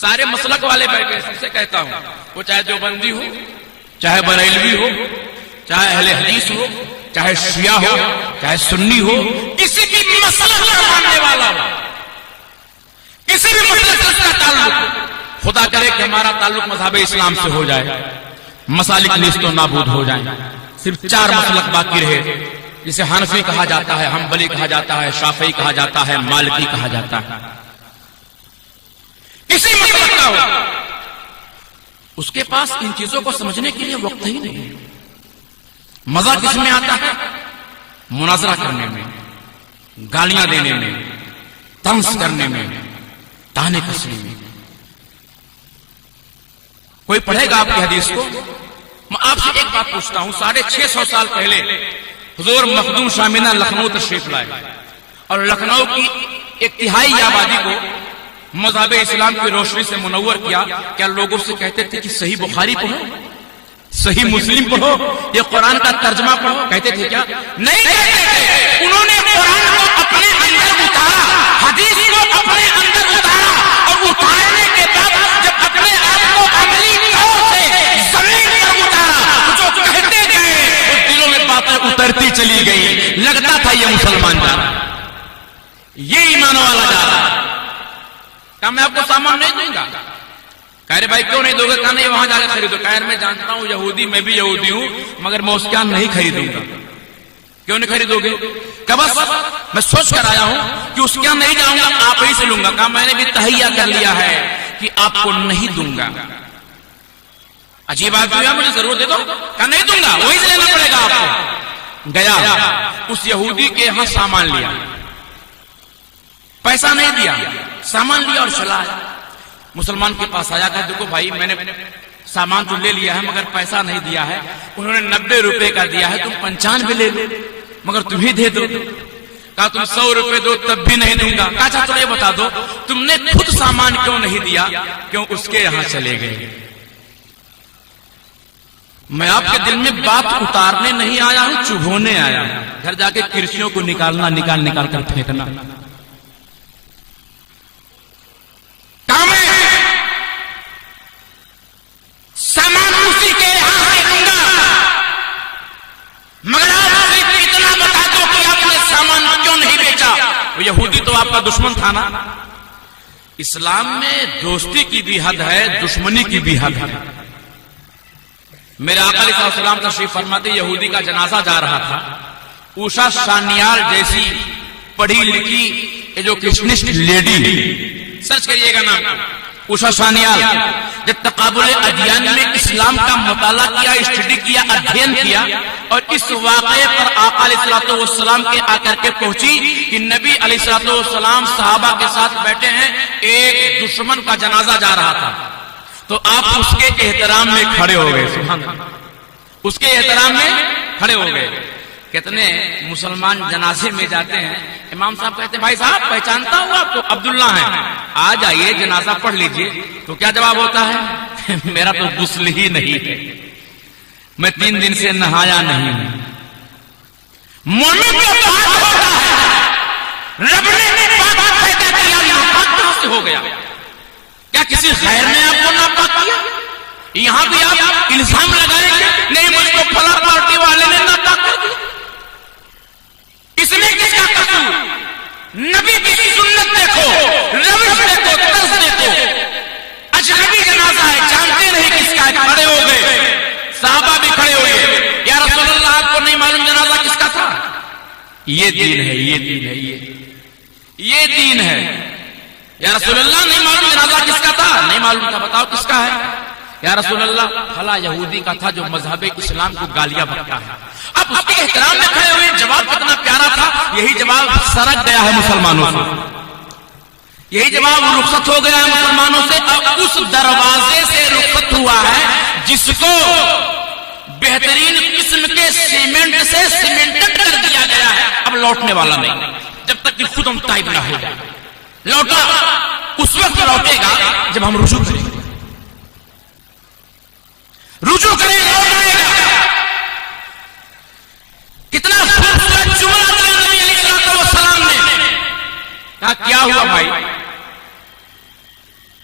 سارے مسلک والے بیٹھے، سب سے کہتا ہوں، وہ چاہے دیوبندی ہو، چاہے بریلوی ہو، چاہے اہل حدیث ہو، چاہے شیعہ ہو، چاہے سنی ہو، کسی بھی مسلک کا ماننے والا ہو، کسی بھی مسلک سے اس کا تعلق ہو، خدا کرے کہ ہمارا تعلق مذہب اسلام سے ہو جائے، مسالک نیست و نابود ہو جائیں، صرف 4 مسلک باقی رہے، جسے حنفی کہا جاتا ہے، حنبلی کہا جاتا ہے، شافعی کہا جاتا ہے، مالکی کہا جاتا ہے۔ کسی مسلک کا ہو، اس کے پاس ان چیزوں کو سمجھنے کے لیے وقت ہی نہیں۔ مزہ کس میں آتا ہے؟ مناظرہ کرنے میں، گالیاں دینے میں، طنز کرنے میں، تانے کسنے میں۔ کوئی پڑھے گا آپ کی حدیث کو؟ میں آپ سے ایک بات پوچھتا ہوں، 650 سال پہلے حضور مخدوم شامینہ لکھنؤ تشریف لائے اور لکھنؤ کی ایک تہائی آبادی کو مذہب اسلام کی روشنی سے منور کیا۔ کیا لوگوں سے کہتے تھے کہ صحیح بخاری پڑھو، صحیح مسلم پڑھو، یہ قرآن کا ترجمہ پڑھو؟ کہتے تھے کیا؟ نہیں کہتے تھے۔ انہوں نے قرآن کو اپنے اندر اتارا، حدیث کو اپنے اندر اتارا، اور اتارنے کے بعد جب اپنے آپ کو عملی طور سے زمین پر اتارا، جو کہتے گئے وہ دلوں میں باتیں اترتی چلی گئی، لگتا تھا یہ مسلمان جا رہا، یہ ایمان والا جا رہا۔ کہا میں آپ کو سامان نہیں دوں گا۔ کہہ رہے بھائی کیوں نہیں دو گے؟ کہا نہیں وہاں جا کے خریدو۔ کہہ رہے میں جانتا ہوں یہودی، میں بھی یہودی ہوں، مگر میں اس کے نہیں خریدوں گا۔ کیوں نہیں خریدو گے؟ کہ بس میں سوچ کر آیا ہوں کہ اس کے نہیں جاؤں گا، آپ ہی سے لوں گا۔ کہا میں نے بھی تہیہ کر لیا ہے کہ آپ کو نہیں دوں گا۔ عجیب آدمی ہے، مجھے ضرور دے دو۔ کہا نہیں دوں گا، وہی سے لینا پڑے گا آپ کو۔ گیا اس یہودی کے یہاں سامان لیا، پیسہ نہیں دیا، سامان لیا اور چلا آیا۔ مسلمان کے پاس آیا، کہا دیکھو بھائی میں نے سامان تو لے لیا ہے مگر پیسہ نہیں دیا ہے۔ انہوں نے 90 روپے کا دیا ہے، تم 95 لے لو مگر تم ہی دے دو۔ کہا تم 100 روپے دو تب بھی نہیں دوں گا۔ کہا اچھا چلو یہ بتا دو تم نے خود سامان کیوں نہیں دیا؟ کیوں اس کے یہاں چلے گئے؟ میں آپ کے دل میں بات اتارنے نہیں آیا ہوں، چبھونے آیا ہوں۔ گھر جا کے کرسیوں کو نکال کر پھینکنا۔ سامان اسی کے یہاں سے دوں گا، مگر آپ اتنا بتا دو کہ آپ نے سامان کیوں نہیں بیچا؟ وہ یہودی تو آپ کا دشمن تھا نا۔ اسلام میں دوستی کی بھی حد ہے، دشمنی کی بھی حد ہے۔ میرے آقا علیہ السلام تشریف فرماتے، یہودی کا جنازہ جا رہا تھا۔ اوشا سانیال جیسی پڑھی لکھی ایجوکیشنسٹ لیڈی، سرچ کریے گا نام، اوشا سانیال، جب تقابل ادیان میں اسلام کا مطالعہ کیا، اسٹڈی کیا، ادھین کیا، اور اس واقعے پر آقا علیہ الصلوۃ والسلام کے آ کر کے پہنچی کہ نبی علیہ الصلوۃ والسلام صحابہ کے ساتھ بیٹھے ہیں، ایک دشمن کا جنازہ جا رہا تھا، تو آپ اس کے احترام میں کھڑے ہو گئے۔ سبحان اللہ، اس کے احترام میں کھڑے ہو گئے۔ کتنے مسلمان جنازے میں جاتے ہیں، امام صاحب کہتے ہیں بھائی صاحب پہچانتا ہوں آپ کو، عبداللہ ہیں، آ جائیے جنازہ پڑھ لیجئے۔ تو کیا جواب ہوتا ہے؟ میرا تو غسل ہی نہیں ہے، میں 3 دن سے نہایا نہیں ہوں۔ مومن کا بات ہوتا ہے، رب نے پاک پیدا کیا، ناپاک کہاں سے ہو گیا؟ کیا کسی غیر نے آپ کو ناپاک کیا؟ یہاں بھی آپ الزام لگائیں گے نہیں مجھ کو فلاں پارٹی والے نے ناپاک کر دیا۔ اس میں کس کا قصور؟ نبی کی سنت دیکھو، روش دیکھو، طرز دیکھو۔ اجنبی جنازہ ہے، جانتے نہیں کس کا ہے، کھڑے ہو گئے، صحابہ بھی کھڑے ہوئے۔ یا رسول اللہ آپ کو نہیں معلوم جنازہ کس کا تھا؟ یہ دین ہے، یہ دین ہے، یہ دین ہے۔ یا رسول اللہ نہیں معلوم جنازہ کس کا تھا؟ نہیں معلوم تھا، بتاؤ کس کا ہے؟ یا رسول اللہ فلاں یہودی کا تھا جو مذہب اسلام کو گالیاں بکتا ہے۔ اب اس کے احترام میں کھڑے ہوئے، جواب کتنا پیارا تھا، یہی جواب سرک گیا ہے مسلمانوں سے، یہی جواب رخصت ہو گیا ہے مسلمانوں سے۔ اب اس دروازے سے رخصت ہوا ہے جس کو بہترین قسم کے سیمنٹ سے سیمنٹڈ کر دیا گیا ہے، اب لوٹنے والا نہیں، جب تک کہ خود ہم تائب نہ ہو جائے۔ لوٹا اس وقت لوٹے گا جب ہم رجوع کریں، رجوع کریں لوٹ آئے گا۔ کتنا خوبصورت جملہ دیا نبی علیہ السلام نے، کہا کیا ہوا بھائی؟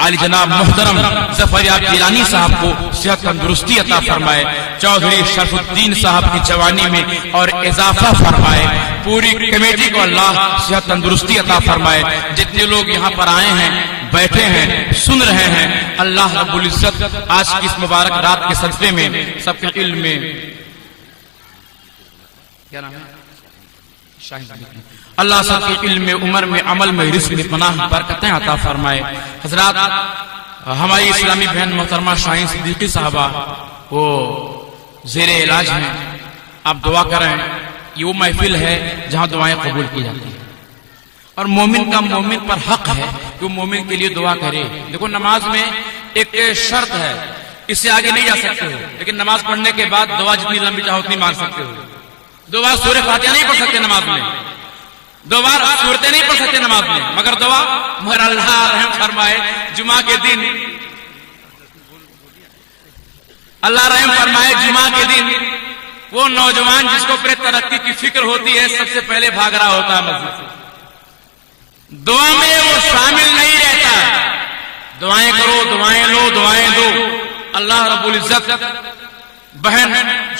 علی جناب محترم ظفر یاب گیلانی صاحب کو صحت تندرستی عطا فرمائے، چودھری شرف الدین صاحب کی جوانی میں اور اضافہ فرمائے، پوری کمیٹی کو اللہ صحت تندرستی عطا فرمائے، جتنے لوگ یہاں پر آئے ہیں بیٹھے ہیں سن رہے ہیں، اللہ رب العزت آج کی اس مبارک رات کے صدقے میں سب کے علم میں کیا نام ہے اللہ سب کے علم میں عمر میں عمل میں رزق میں پناہ برکتیں عطا فرمائے۔ حضرات ہماری اسلامی بہن محترمہ شاہین صدیقی صاحبہ وہ زیر علاج ہیں، آپ دعا کریں، یہ وہ محفل ہے جہاں دعائیں قبول کی جاتی ہیں اور مومن کا مومن پر حق ہے کہ وہ مومن کے لیے دعا کرے۔ دیکھو نماز میں ایک شرط ہے، اس سے آگے نہیں جا سکتے ہو، لیکن نماز پڑھنے کے بعد دعا جتنی لمبی چاہو اتنی مانگ سکتے ہو۔ دو بار سورہ فاتحہ نہیں پڑھ سکتے نماز میں، دو بار سورتیں نہیں پڑھ سکتے نماز میں، مگر دعا مگر اللہ رحم فرمائے جمعہ کے دن، اللہ رحم فرمائے جمعہ کے دن وہ نوجوان جس کو اپنے ترقی کی فکر ہوتی ہے سب سے پہلے بھاگ رہا ہوتا ہے مسجد سے، دعا میں وہ شامل نہیں رہتا۔ دعائیں کرو، دعائیں لو، دعائیں دو۔ اللہ رب العزت بہن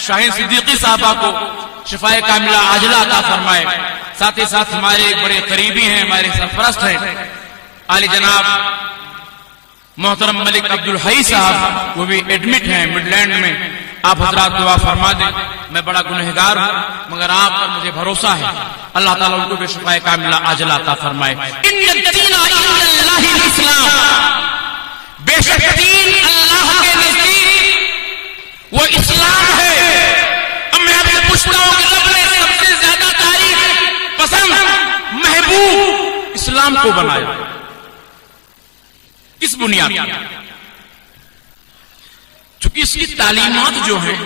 شاہین صدیقی صاحبہ کو شفائے کاملہ عاجلہ عطا فرمائے، ساتھ ہی ساتھ ہمارے ایک بڑے قریبی ہیں، ہمارے سرپرست ہیں عالی جناب محترم ملک عبدالحی صاحب، وہ بھی ایڈمٹ ہیں مڈ لینڈ میں، آپ حضرات دعا فرما دیں۔ میں بڑا گنہگار ہوں مگر آپ پر مجھے بھروسہ ہے، اللہ تعالیٰ ان کو بھی شفائے کاملہ عاجلہ عطا فرمائے۔ ان الدین عند اللہ الاسلام، بے شک دین اللہ کے نزدیک وہ اسلام ہے۔ اب میں آپ سے پوچھتا ہوں کہ رب نے سب سے زیادہ تعریف پسند محبوب اسلام کو بنایا کس بنیاد پر؟ چونکہ اس کی تعلیمات جو ہیں،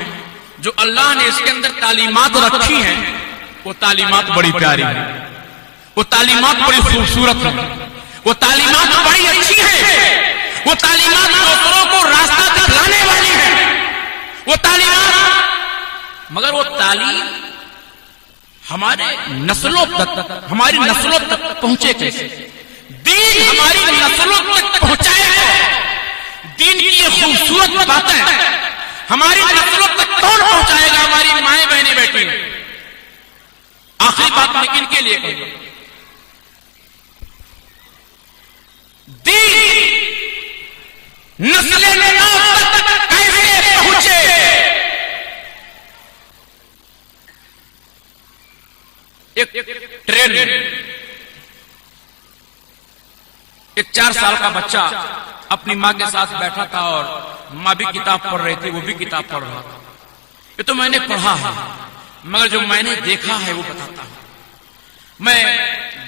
جو اللہ نے اس کے اندر تعلیمات رکھی ہیں، وہ تعلیمات بڑی پیاری ہیں، وہ تعلیمات بڑی خوبصورت ہیں، وہ تعلیمات بڑی اچھی ہیں، وہ تعلیمات دوسروں کو راستہ دکھلانے والی ہیں، وہ تعلیمات، مگر وہ تعلیم ہمارے نسلوں تک، ہماری نسلوں تک پہنچے کیسے؟ دین ہماری نسلوں تک پہنچائے گا، دین کی یہ خوبصورت باتیں ہماری نسلوں تک کون پہنچائے گا؟ ہماری مائیں بہنیں بیٹھی ہیں۔ آخری بات میں کن کے لیے کہوں گا، دین نسل نو تک کیسے پہنچے؟ ایک ٹرین، ایک 4 سال کا بچہ اپنی ماں کے ساتھ بیٹھا تھا اور ماں بھی کتاب پڑھ رہی تھی، وہ بھی کتاب پڑھ رہا تھا۔ یہ تو میں نے پڑھا ہے مگر جو میں نے دیکھا ہے وہ بتاتا ہوں۔ میں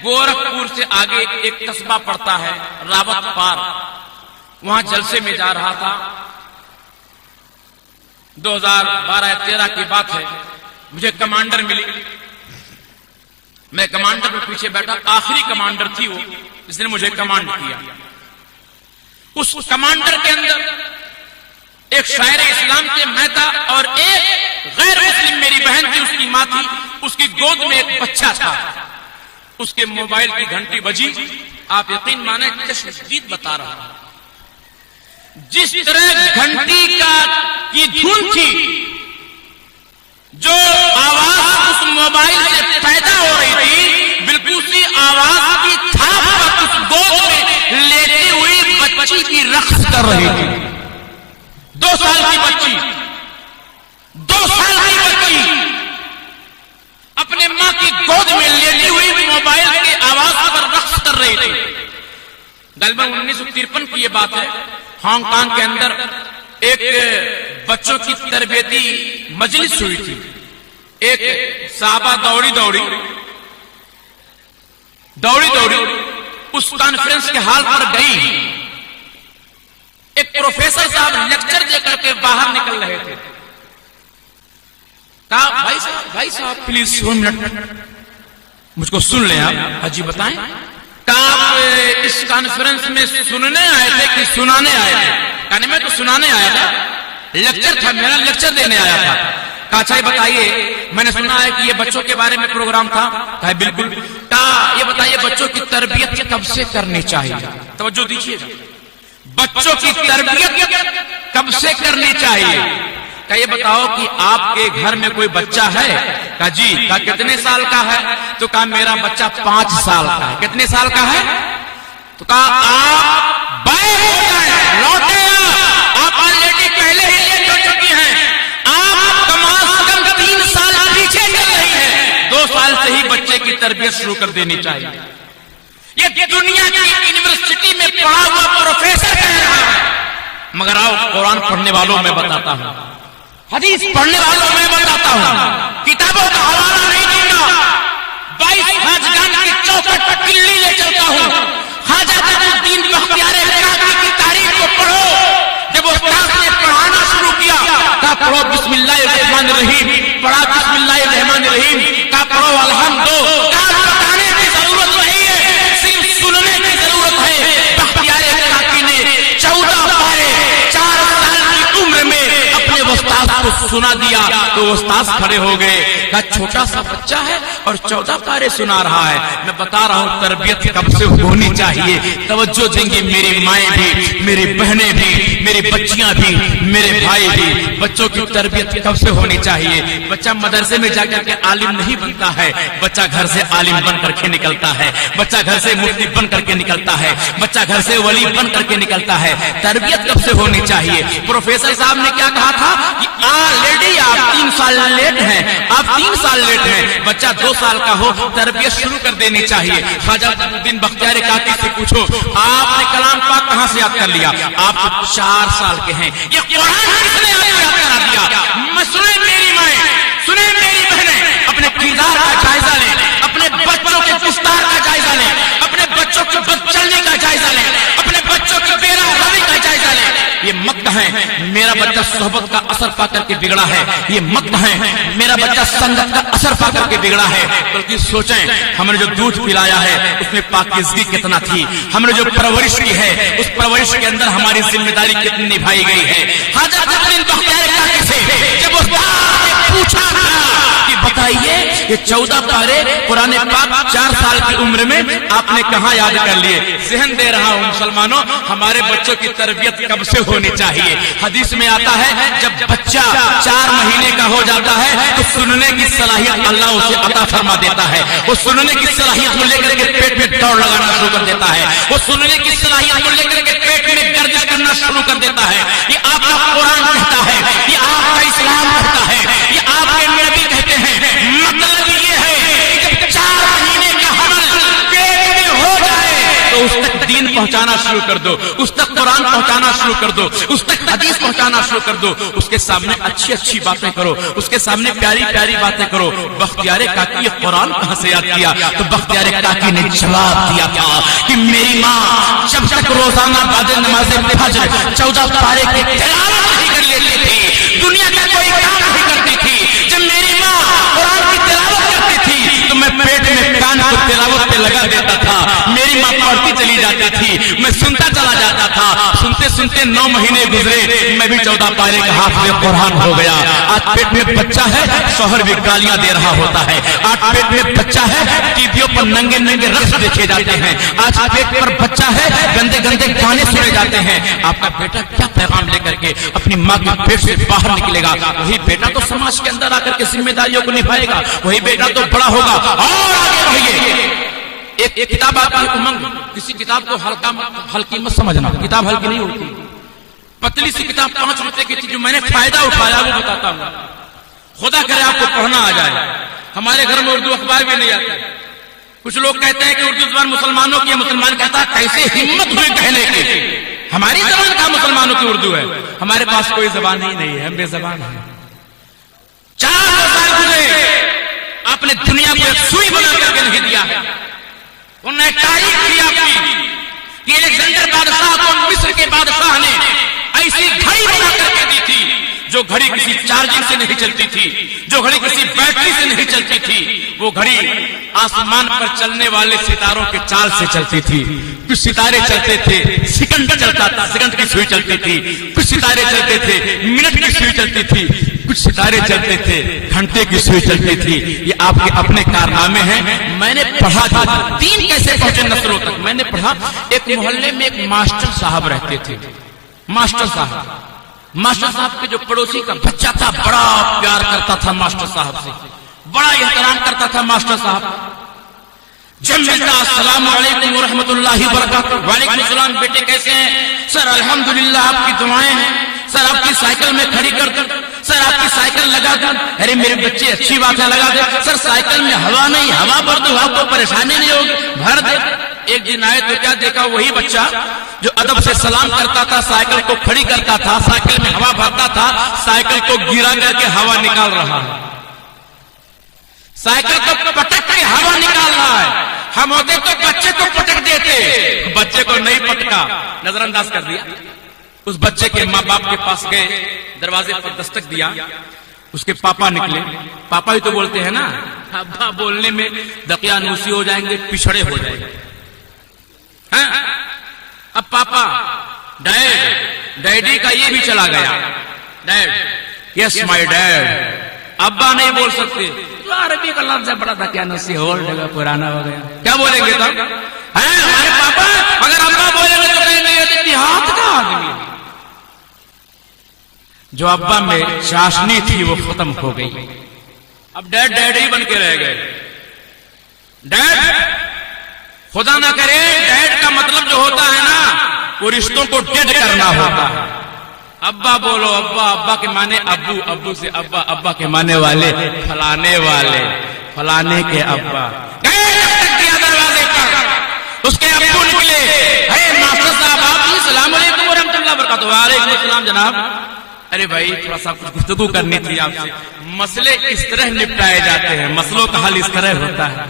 گورکھپور سے آگے ایک قصبہ پڑتا ہے راوت پار، وہاں جلسے میں جا رہا تھا، 2012-13 کی بات ہے۔ مجھے کمانڈر ملی، میں کمانڈر کے پیچھے بیٹھا، آخری کمانڈر تھی وہ جس نے مجھے کمانڈ کیا۔ اس کمانڈر کے اندر ایک شاعر اسلام کے میں تھا اور ایک غیر مسلم میری بہن تھی، اس کی ماں تھی، اس کی گود میں ایک بچہ تھا۔ اس کے موبائل کی گھنٹی بجی، آپ یقین مانیں چشم دید بتا رہا، جس طرح گھنٹی کی دھن تھی، جو آواز اس موبائل سے پیدا ہو رہی تھی، بالکل اسی آواز کی تھاپ پر اس گود میں لیتی ہوئی بچی کی رقص کر رہی تھی۔ 2 سال کی بچی، 2 سال کی بچی اپنے ماں کی گود میں لیتی ہوئی موبائل کی آواز پر رقص کر رہی تھی۔ غالباً 1953 کی یہ بات ہے، ہانگ کانگ کے اندر ایک بچوں کی تربیتی مجلس ہوئی تھی۔ ایک صحابہ دوڑی دوڑی اس کانفرنس کے ہال پر گئی۔ ایک پروفیسر صاحب لیکچر دے کر کے باہر نکل رہے تھے، کہا بھائی صاحب پلیز 1 منٹ مجھ کو سن لیں آپ۔ حجی بتائیں، کہا آپ اس کانفرنس میں سننے آئے تھے کہ سنانے آئے تھے؟ کہا نہیں، میں تو سنانے آیا تھا، لیکچر تھا میرا، لیکچر دینے آیا تھا۔ کہا اچھا یہ بتائیے میں نے سنا ہے کہ یہ بچوں کے بارے میں پروگرام تھا. کہا بالکل. کہا یہ بتائیے بچوں کی تربیت کب سے کرنی چاہیے؟ توجہ دیجیے گا. بچوں کی تربیت کب سے کرنی چاہیے؟ کہ یہ بتاؤ کہ آپ کے گھر میں کوئی بچہ ہے؟ کہا جی. کہا کتنے سال کا ہے؟ تو کہا میرا بچہ 5 سال کا ہے. کتنے سال کا ہے؟ تو کہا آپ بیک ہو جائیں، لوٹے آپ آلریڈی پہلے ہی لیٹ ہو چکی ہیں. آپ کم از کم 3 سال پیچھے چل رہی ہیں. 2 سال سے ہی بچے کی تربیت شروع کر دینی چاہیے. یہ دنیا کی یونیورسٹی میں پڑھا ہوا پروفیسر کہہ رہا ہے. مگر آؤ قرآن پڑھنے والوں میں بتاتا ہوں، حدیث پڑھنے والوں میں بتاتا ہوں، کتابوں کا حوالہ نہیں دوں گا. 22 خواجگان کی چوکھٹ پر کلی لے چلتا ہوں. خواجہ الدین بختیار کاکی کی تاریخ کو پڑھو. جب استاد نے پڑھانا شروع کیا کہا پڑھو بسم اللہ الرحمن الرحیم. پڑھا بسم اللہ الرحمن الرحیم. کہا پڑھو الحمد. کہا بتانے کی ضرورت نہیں ہے، صرف سننے کی ضرورت ہے. بختیار کاکی نے 14 پارے 4 سال کی عمر میں اپنے استاد کو سنا دیا تو استاد کھڑے ہو گئے. کہا چھوٹا سا بچہ ہے اور 14 پارے سنا رہا ہے. میں بتا رہا ہوں تربیت کب سے ہونی چاہیے. توجہ دیں گے میری مائیں بھی، میری بہنیں بھی، میری بچیاں بھی، میرے بھائی بھی. بچوں کی تربیت کب سے ہونی چاہیے؟ بچہ مدرسے میں جا کر کے عالم نہیں بنتا ہے، بچہ گھر سے عالم بن کر کے نکلتا ہے. بچہ گھر سے مفتی بن کر کے نکلتا ہے. بچہ گھر سے ولی بن کر کے نکلتا ہے. تربیت کب سے ہونی چاہیے؟ پروفیسر صاحب نے کیا کہا تھا کہ آلریڈی آپ 3 سال لیٹ ہیں، آپ 3 سال لیٹ ہیں. بچہ 2 سال کا ہو تربیت شروع کر دینی چاہیے. خواجہ الدین بختیار کاکی سے پوچھو آپ نے کلام پاک کہاں سے یاد کر لیا؟ آپ 4 سال کے ہیں. یہ قرآن کس نے یاد کرا دیا؟ سنیں میری مائیں، سنیں میری بہنیں، اپنے کردار کا جائزہ لیں، اپنے بچوں کے گفتار کا جائزہ لیں، اپنے بچوں کے بد چلنے کا جائزہ لیں، اپنے بچوں کی بے روی کا جائزہ لیں. یہ مت کہیں میرا بچہ صحبت کا اثر پا کر کے بگڑا ہے، یہ مت کہیں میرا بچہ سنگت کا اثر پا کر کے بگڑا ہے. بلکہ سوچیں ہم نے جو دودھ پلایا ہے اس میں پاکیزگی کتنا تھی، ہم نے جو پرورش کی ہے اس پرورش کے اندر ہماری ذمہ داری کتنی نبھائی گئی ہے. خواجہ الدین بختیار کاکی سے جب استاد نے پوچھا کہ بتائیے یہ 14 پارے قرآن پاک 4 سال کی عمر میں آپ نے کہاں یاد کر لیے؟ ذہن دے رہا ہوں مسلمانوں، ہمارے بچوں کی تربیت کب سے ہونی چاہیے؟ حدیث میں آتا ہے جب بچہ 4 مہینے کا ہو جاتا ہے تو سننے کی صلاحیت اللہ اسے عطا فرما دیتا ہے. وہ سننے کی صلاحیت کو لے کر کے پیٹ میں دوڑ لگانا شروع کر دیتا ہے. وہ سننے کی صلاحیت کو لے کر کے پیٹ میں گردش کرنا شروع کر دیتا ہے. یہ آپ کا قرآن کہتا ہے، یہ آپ کا اسلام کہتا ہے، یہ آپ کے نبی کہتے ہیں. مطلب یہ ہے کہ جب 4 مہینے کا حمل پیٹ میں ہو جائے تو اس تک دین پہنچانا شروع کر دو، اس تک قرآن پہنچانا شروع کر دو، اس تک حدیث پہنچانا شروع کر دو. اس کے سامنے اچھی اچھی باتیں کرو، اس کے سامنے پیاری پیاری باتیں کرو. بختیار کاکی یہ قرآن کہاں سے یاد کیا؟ تو بختیار کاکی نے جواب دیا تھا کہ میری ماں جب تک روزانہ بعد نماز فجر 14 پارے کی تلاوت نہیں کر لیتی تھی، دنیا کا کوئی کام نہیں کرتی تھی. جب میری ماں قرآن کی تلاوت کرتی تھی تو میں پیٹ میں کان کو تلاوت پہ لگا دیتا تھا. میری ماں پڑھتی چلی جاتی تھی، میں سنتا چلا جاتا تھا. سنتے سنتے 9 مہینے گزرے، میں بھی 14 پارے کا حافظ قرآن ہو گیا. آج پیٹ میں بچہ ہے، شوہر بھی گالیاں دے رہا ہوتا ہے. آج پیٹ میں بچہ ہے، ٹی ویوں پر ننگے ننگے رقص دیکھے جاتے ہیں. آج پیٹ پر بچہ ہے، گندے گندے گانے سنے جاتے ہیں. آپ کا بیٹا کیا پیغام لے کر کے اپنی ماں کے پیٹ سے باہر نکلے گا؟ وہی بیٹا تو سماج کے اندر آ کر کے ذمہ داریوں کو نبھائے گا، وہی بیٹا تو بڑا ہوگا. اور آگے بڑھیے. ایک کتاب آتی ہے امنگ، کسی کتاب کو ہلکی مت سمجھنا، کتاب ہلکی نہیں ہوتی. پتلی سی کتاب 5 روپے کی تھی، جو میں نے فائدہ اٹھایا وہ بتاتا ہوں. خدا کرے آپ کو پڑھنا آ جائے. ہمارے گھر میں اردو اخبار بھی نہیں آتے. کچھ لوگ کہتے ہیں کہ اردو زبان مسلمانوں کی ہے. مسلمان کہتا ہے کیسے ہمت ہوئی کہنے کی، ہماری زبان کا مسلمانوں کی اردو ہے. ہمارے پاس کوئی زبان ہی نہیں ہے، ہم بے زبان ہیں. 4 سال گزرے، آپ نے دنیا کو ایک سوئی بنا کر کے نہیں دیا ہے. انہوں نے تاریخ کیا کہ الیگزینڈر بادشاہ کو مصر کے بادشاہ نے ایسی گھڑی بنا کر کے دی تھی جو گھڑی کسی چارجنگ سے نہیں چلتی تھی، جو گھڑی کسی بیٹری سے نہیں چلتی تھی، وہ گھڑی آسمان پر چلنے والے ستاروں کے چال سے چلتی تھی۔ کچھ ستارے چلتے تھے سیکنڈ چلتا تھا، سیکنڈ کی سوئی چلتی تھی، کچھ ستارے چلتے تھے منٹ کی سوئی چلتی تھی، کچھ ستارے چلتے تھے گھنٹے کی سوئی چلتی تھی۔ یہ آپ کے اپنے کارنامے ہیں۔ میں نے پڑھا تھا دین کیسے پہنچے نسلوں تک، میں نے پڑھا ایک محلے میں ایک ماسٹر صاحب رہتے تھے۔ ماسٹر صاحب کے جو پڑوسی کا بچہ تھا بڑا پیار کرتا تھا ماسٹر صاحب سے، بڑا احترام کرتا تھا ماسٹر صاحب۔ جب ملتا السلام علیکم ورحمۃ اللہ وبرکاتہ، وعلیکم السلام بیٹے کیسے ہیں؟ سر الحمدللہ آپ کی دعائیں ہیں، سر آپ کی سائیکل میں کھڑی کر دوں، سر آپ کی سائیکل لگا دوں۔ ارے میرے بچے اچھی بات ہے لگا دے۔ سر سائیکل میں ہوا نہیں، ہوا بھر دو، آپ کو پریشانی نہیں ہوگی، بھر دے۔ ایک دن آئے تو کیا دیکھا، وہی بچہ جو ادب سے سلام کرتا تھا، سائیکل کو کھڑی کرتا تھا، سائیکل میں ہوا بھرتا تھا، سائیکل کو گرا کر کے ہوا نکال رہا ہے، سائیکل کو پٹک کے ہوا نکال رہا ہے۔ ہم ہوتے تو بچے کو پٹک دیتے، بچے کو نہیں پٹکا، نظر انداز کر دیا۔ اس بچے کے ماں باپ کے پاس گئے، دروازے پر دستک دیا، اس کے پاپا نکلے۔ پاپا ہی تو بولتے ہیں نا، ابا بولنے میں دقیانوسی ہو جائیں گے، پچھڑے ہو جائیں گے۔ اب پاپا ڈیڈی کا یہ بھی چلا گیا، ڈیڈ، یس مائی ڈیڈ۔ ابا نہیں بول سکتے، عربی کا لفظ ہے، بڑا دقیانوسی ہول جگہ پرانا ہو گیا، کیا بولیں گے تب؟ ہمارے پاپا اگر ابا بولیں گے تو کہیں گے دیہات کا آدمی۔ جو ابا میں چاشنی تھی وہ ختم ہو گئی، اب ڈیڈ ڈیڈ ہی بن کے رہ گئے۔ ڈیڈ، خدا نہ کرے ڈیڈ کا مطلب جو ہوتا ہے نا، وہ رشتوں کو ڈیڈ کرنا ہوتا ہے۔ ابا بولو، ابا، ابا کے معنی ابو، ابو سے ابا، ابا کے معنی والے فلانے والے، فلانے کے ابا۔ دروازے پر اس کے ابو نکلے، ارے ماسٹر صاحب آپ، السلام علیکم ورحمۃ اللہ وبرکاتہ۔ وعلیکم السلام جناب۔ ارے بھائی تھوڑا سا کچھ گفتگو کرنی تھی آپ سے۔ مسئلے اس طرح نپٹائے جاتے ہیں، مسئلوں کا حل اس طرح ہوتا ہے،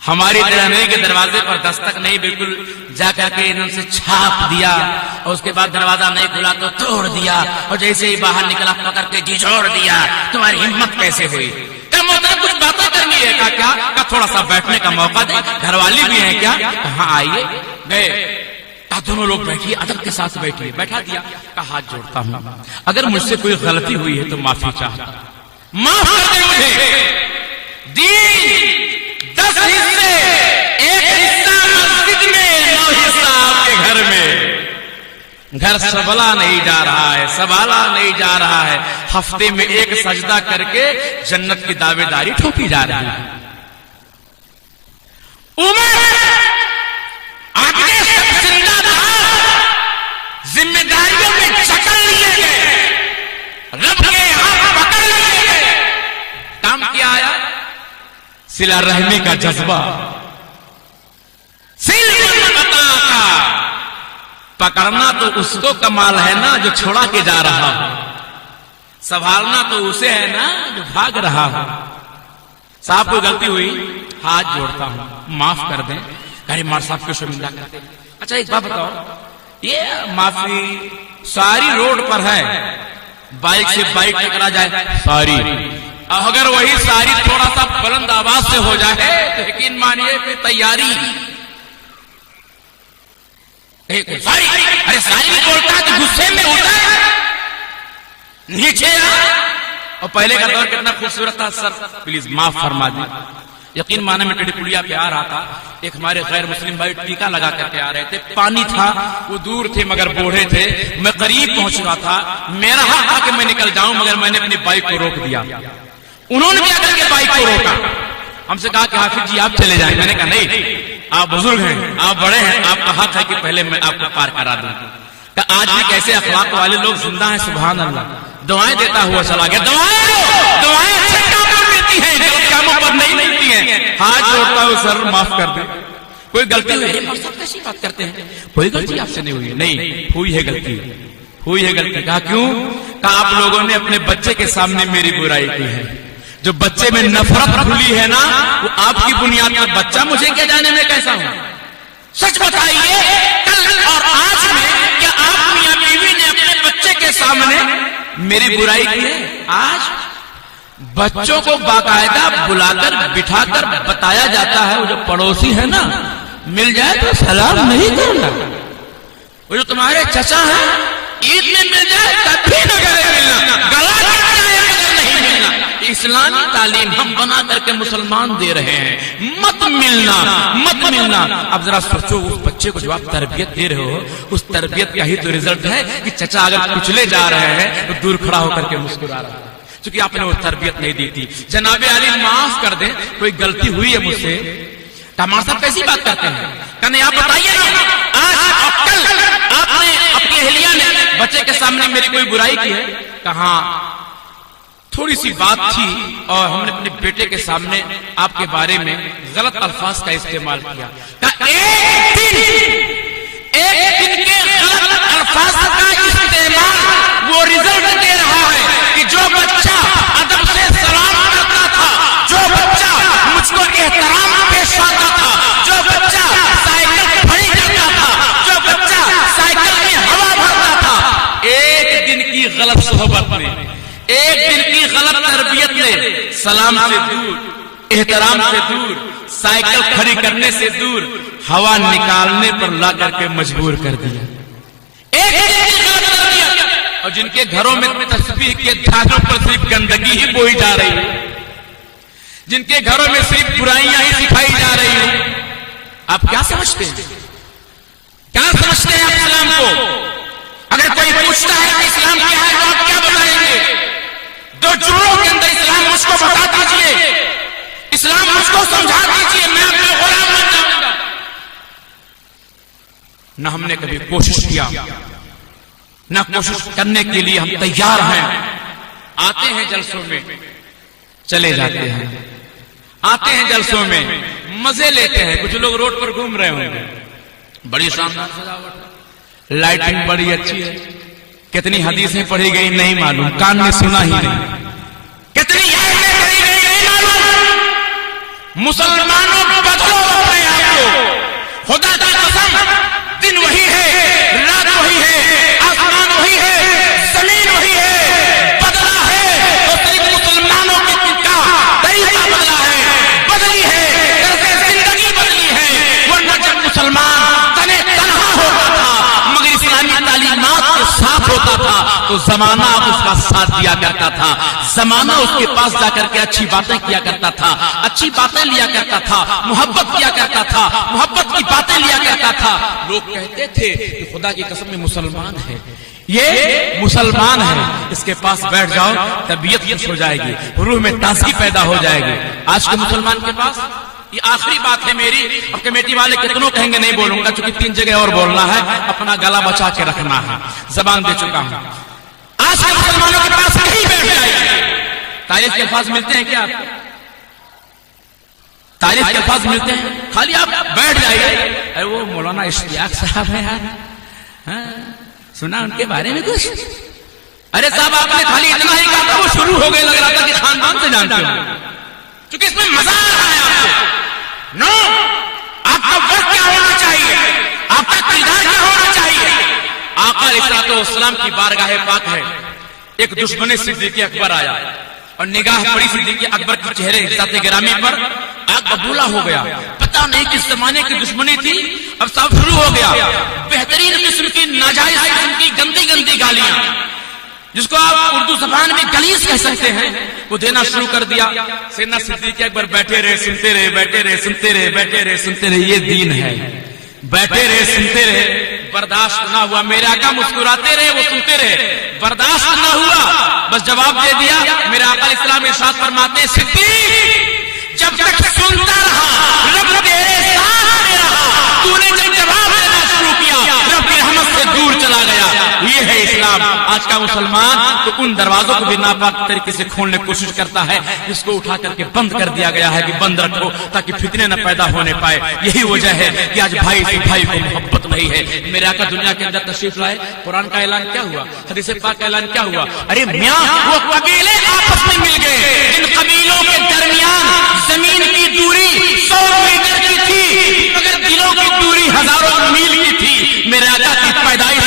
ہماری طرح نہیں کہ دروازے پر دستک نہیں، بالکل جا کر کے انہوں سے چھاپ دیا اور اس کے بعد دروازہ نہیں کھلا تو توڑ دیا، اور جیسے ہی باہر نکلا پکڑ کے جھجھوڑ دیا۔ تمہاری ہمت کیسے ہوئی؟ کیا محترم کچھ باتیں کرنی ہے؟ کیا تھوڑا سا بیٹھنے کا موقع دے، گھر والی بھی ہیں کیا؟ ہاں آئیے۔ گئے، دونوں لوگ بیٹھیے، ادب کے ساتھ بیٹھیے، بیٹھا دیا۔ کہا ہاتھ جوڑتا ہوں، اگر مجھ سے کوئی غلطی ہوئی ہے تو معافی چاہتا ہوں، معاف کر دیں مجھے۔ دین 10 حصے، ایک حصہ مسجد میں، 9 حصہ آپ کے گھر میں۔ گھر سنبھلا نہیں جا رہا ہے، سنبھالا نہیں جا رہا ہے، ہفتے میں ایک سجدہ کر کے جنت کی دعوے داری ٹھوکی جا رہی ہے۔ ذمہ داریوں میں چکر لیے گئے، رب کے ہاتھ پکڑ لیے گئے۔ کام کیا آیا؟ صلہ رحمی کا جذبہ، پکڑنا تو اس کو کمال ہے نا جو چھوڑا کے جا رہا ہو، سنبھالنا تو اسے ہے نا جو بھاگ رہا ہو۔ صاحب کوئی غلطی ہوئی، ہاتھ جوڑتا ہوں، معاف کر دیں، ارے مار صاحب کو شرمندہ کرتے۔ اچھا ایک بات بتاؤ، یہ معافی ساری روڈ پر ہے، بائک سے بائک ٹکرا جائے ساری، اگر وہی ساری تھوڑا سا بلند آواز سے ہو جائے تو یقین مانیے کہ تیاری۔ ساری، ارے ساری بھی بولتا ہے تو غصے میں ہوتا ہے، نیچے اور پہلے کا دور کتنا خوبصورت تھا۔ سر پلیز معاف فرما دیں، یقین مانے میں ٹیڑی پڑیا پہ آ رہا تھا، ایک ہمارے غیر مسلم بھائی ٹیکا لگا کر کے آ رہے تھے، پانی تھا، وہ دور تھے مگر بوڑھے تھے، میں قریب پہنچ رہا تھا، میرا حق تھا کہ میں نکل جاؤں مگر میں نے اپنی بائک کو روک دیا۔ انہوں نے بھی آ کر کے بائک کو روکا، ہم سے کہا کہ حافظ جی آپ چلے جائیں، میں نے کہا نہیں، آپ بزرگ ہیں، آپ بڑے ہیں، آپ کا حق ہے کہ پہلے میں آپ کو پار کرا دوں۔ کہ آج بھی کیسے اخلاق والے لوگ زندہ ہیں، سبحان اللہ۔ دعائیں دیتا ہوا چلا گیا، دعائیں اچھے کاموں میں ملتی ہیں، غلط کاموں پر نہیں ملتی ہیں۔ ہاتھ جوڑتا ہوں، سر معاف کر دیں، کوئی غلطی ہوئی؟ سب کیسی بات کرتے ہیں، کوئی غلطی آپ سے نہیں ہوئی؟ نہیں ہوئی ہے غلطی، ہوئی ہے غلطی۔ کہا کیوں؟ کہا آپ لوگوں نے اپنے بچے کے سامنے میری برائی کی ہے، جو بچے میں نفرت بھولی ہے نا، وہ آپ کی بنیاد پر بچہ مجھے کیا جانے میں کیسا ہوں؟ سچ بتائیے کل اور آج میں کیا آپ میاں بیوی نے اپنے بچے کے سامنے میری برائی کی ہے. آج بچوں کو باقاعدہ بلا کر بٹھا کر بتایا جاتا ہے وہ جو پڑوسی ہے نا مل جائے تو سلام نہیں کرنا, وہ جو تمہارے چچا ہیں عید میں مل جائے تب بھی نہ ملنا, گلا کٹ جائے مگر نہیں ملنا. اسلامی تعلیم ہم بنا کر کے مسلمان دے رہے ہیں, مت ملنا مت ملنا. اب ذرا سوچو اس بچے کو جو آپ تربیت دے رہے ہو اس تربیت کا ہی تو رزلٹ ہے کہ چچا اگر کچلے جا رہے ہیں تو دور کھڑا ہو کر کے مسکرا رہا ہے, چونکہ آپ نے وہ تربیت نہیں دی تھی. جناب علی معاف کر دیں, کوئی غلطی ہوئی ہے مجھ سے. تمام صاحب کیسی بات کرتے ہیں, کہنے آپ بتائیے نا آج اور کل آپ نے اپنی اہلیہ نے بچے کے سامنے میری کوئی برائی کی ہے؟ کہاں تھوڑی سی بات تھی اور ہم نے اپنے بیٹے کے سامنے آپ کے بارے میں غلط الفاظ کا استعمال کیا. ایک دن کے غلط الفاظ کا استعمال وہ رزلٹ دے رہا ہے کہ جو بچہ ادب سے سلام کرتا تھا, جو بچہ مجھ کو احترام پیش آتا تھا, جو بچہ سائیکل پھڑی کرتا تھا, جو بچہ سائیکل میں ہوا بھرتا تھا, ایک دن کی غلط صحبت میں, ایک دن کی غلط تربیت نے سلام سے دور, احترام سے دور, سائیکل کھڑی کرنے سے دور, ہوا نکالنے پر لا کر کے مجبور کر دیا. ایک دن کی غلط تربیت, اور جن کے گھروں میں تسبیح کے دھاگوں پر صرف گندگی ہی بوئی جا رہی ہے, جن کے گھروں میں صرف برائیاں ہی سکھائی جا رہی ہیں. آپ کیا سمجھتے ہیں, کیا سمجھتے ہیں آپ اسلام کو؟ اگر کوئی پوچھتا ہے کہ اسلام کیا ہے تو آپ کیا بتائیں گے؟ دو جملوں کے اندر اسلام مجھ کو بتا دیجئے, اسلام مجھ کو سمجھا دیجئے, میں اپنے غلام بن جاؤں گا. نہ ہم نے کبھی کوشش کیا, نہ کوشش کرنے کے لیے ہم تیار ہیں. آتے ہیں جلسوں میں چلے جاتے ہیں, آتے ہیں جلسوں میں مزے لیتے ہیں. کچھ لوگ روڈ پر گھوم رہے ہوں گے, بڑی شاندار سجاوٹ, لائٹنگ بڑی اچھی ہے, کتنی حدیثیں پڑھی گئی نہیں معلوم, کان نے سنا ہی نہیں, کتنی آیتیں پڑھی گئی نہیں معلوم. مسلمانوں کو بدلو اپنے آپ کو, خدا کی قسم دن وہی ہے, رات وہی ہے, آسمان وہی ہے, زمین وہی ہے, بدلا ہے تو صرف مسلمانوں کا طریقہ بدلا ہے, بدلی ہے طرز زندگی بدلی ہے. ورنہ جب مسلمان تنے تنہا ہوتا تھا مگر اسلامی تعلیمات کے ساتھ ہوتا تھا تو زمانہ اس کا ساتھ دیا کرتا تھا, زمانہ اس کے پاس جا کر کے اچھی باتیں کیا کرتا تھا, اچھی باتیں لیا کرتا تھا, محبت کیا کرتا تھا, محبت کی باتیں لیا کرتا تھا. لوگ کہتے تھے کہ خدا کی قسم میں مسلمان ہے, یہ مسلمان ہے, اس کے پاس بیٹھ جاؤ طبیعت خوش ہو جائے گی, روح میں تازگی پیدا ہو جائے گی. آج کے مسلمان کے پاس, یہ آخری بات ہے میری, اب کمیٹی والے کتنوں کہیں گے نہیں بولوں گا چونکہ 3 جگہ اور بولنا ہے, اپنا گلا بچا کے رکھنا ہے, زبان دے چکا ہوں. آج کے مسلمانوں کے پاس کہیں بیٹھ جائے, تعریف کے الفاظ ملتے ہیں کیا؟ تعریف کے الفاظ ملتے ہیں, خالی آپ بیٹھ جائیے. ارے وہ مولانا اشتیاق صاحب ہیں یار, سنا ان کے بارے میں کچھ؟ ارے صاحب آپ نے خالی اتنا ہی کہا تھا, وہ شروع ہو گئے, لگ رہا تھا کہ خاندان سے جانتے ہو, کیونکہ اس میں مزہ آ رہا ہے آپ کو. نو, آپ کا وقت کیا ہونا چاہیے, آپ کا کردار کیا ہونا چاہیے. آقا علیہ السلام کی بارگاہ پاک ہے, ایک دشمن صدیق اکبر آیا اور نگاہ پڑی صدیق اکبر کے چہرے ذات گرامی پر, آگ ببولا ہو گیا. پتہ نہیں کس زمانے کی دشمنی تھی, اب صاحب شروع ہو گیا. بہترین قسم کی ناجائز قسم کی گندی گندی گالیاں, جس کو آپ اردو زبان میں گلیظ کہہ سکتے ہیں, وہ دینا شروع کر دیا. سیدنا صدیق اکبر بیٹھے رہے, سنتے رہے, بیٹھے رہے, سنتے رہے, بیٹھے رہے, سنتے رہے. یہ دین ہے, بیٹھے رہے, سنتے رہے, برداشت نہ ہوا. میرے آقا مسکراتے رہے, وہ سنتے رہے, برداشت نہ ہوا, بس جواب دے دیا. میرے آقا علیہ السلام ارشاد فرماتے ہیں, صدیق جب تک سنتا رہا رب تیرے ساتھ رہا, تو نے جب جواب دینا شروع کیا رب کی رحمت سے دور چلا گیا. یہ ہے اسلام. آج کا مسلمان تو ان دروازوں کو بھی ناپاک طریقے سے کھولنے کی کوشش کرتا ہے جس کو اٹھا کر کے بند کر دیا گیا ہے کہ بند رکھو تاکہ فتنے نہ پیدا ہونے پائے. یہی وجہ ہے کہ آج بھائی سے بھائی کو محبت نہیں ہے. میرے آقا دنیا کے اندر تشریف لائے, قرآن کا اعلان کیا ہوا, حدیث پاک کا اعلان کیا ہوا. ارے میاں, وہ قبیلے آپس میں مل گئے, ان قبیلوں کے درمیان زمین کی دوری 100 میٹر کی تھی مگر دلوں کی دوری ہزاروں میل کی تھی. میرے آقا کی پیدائش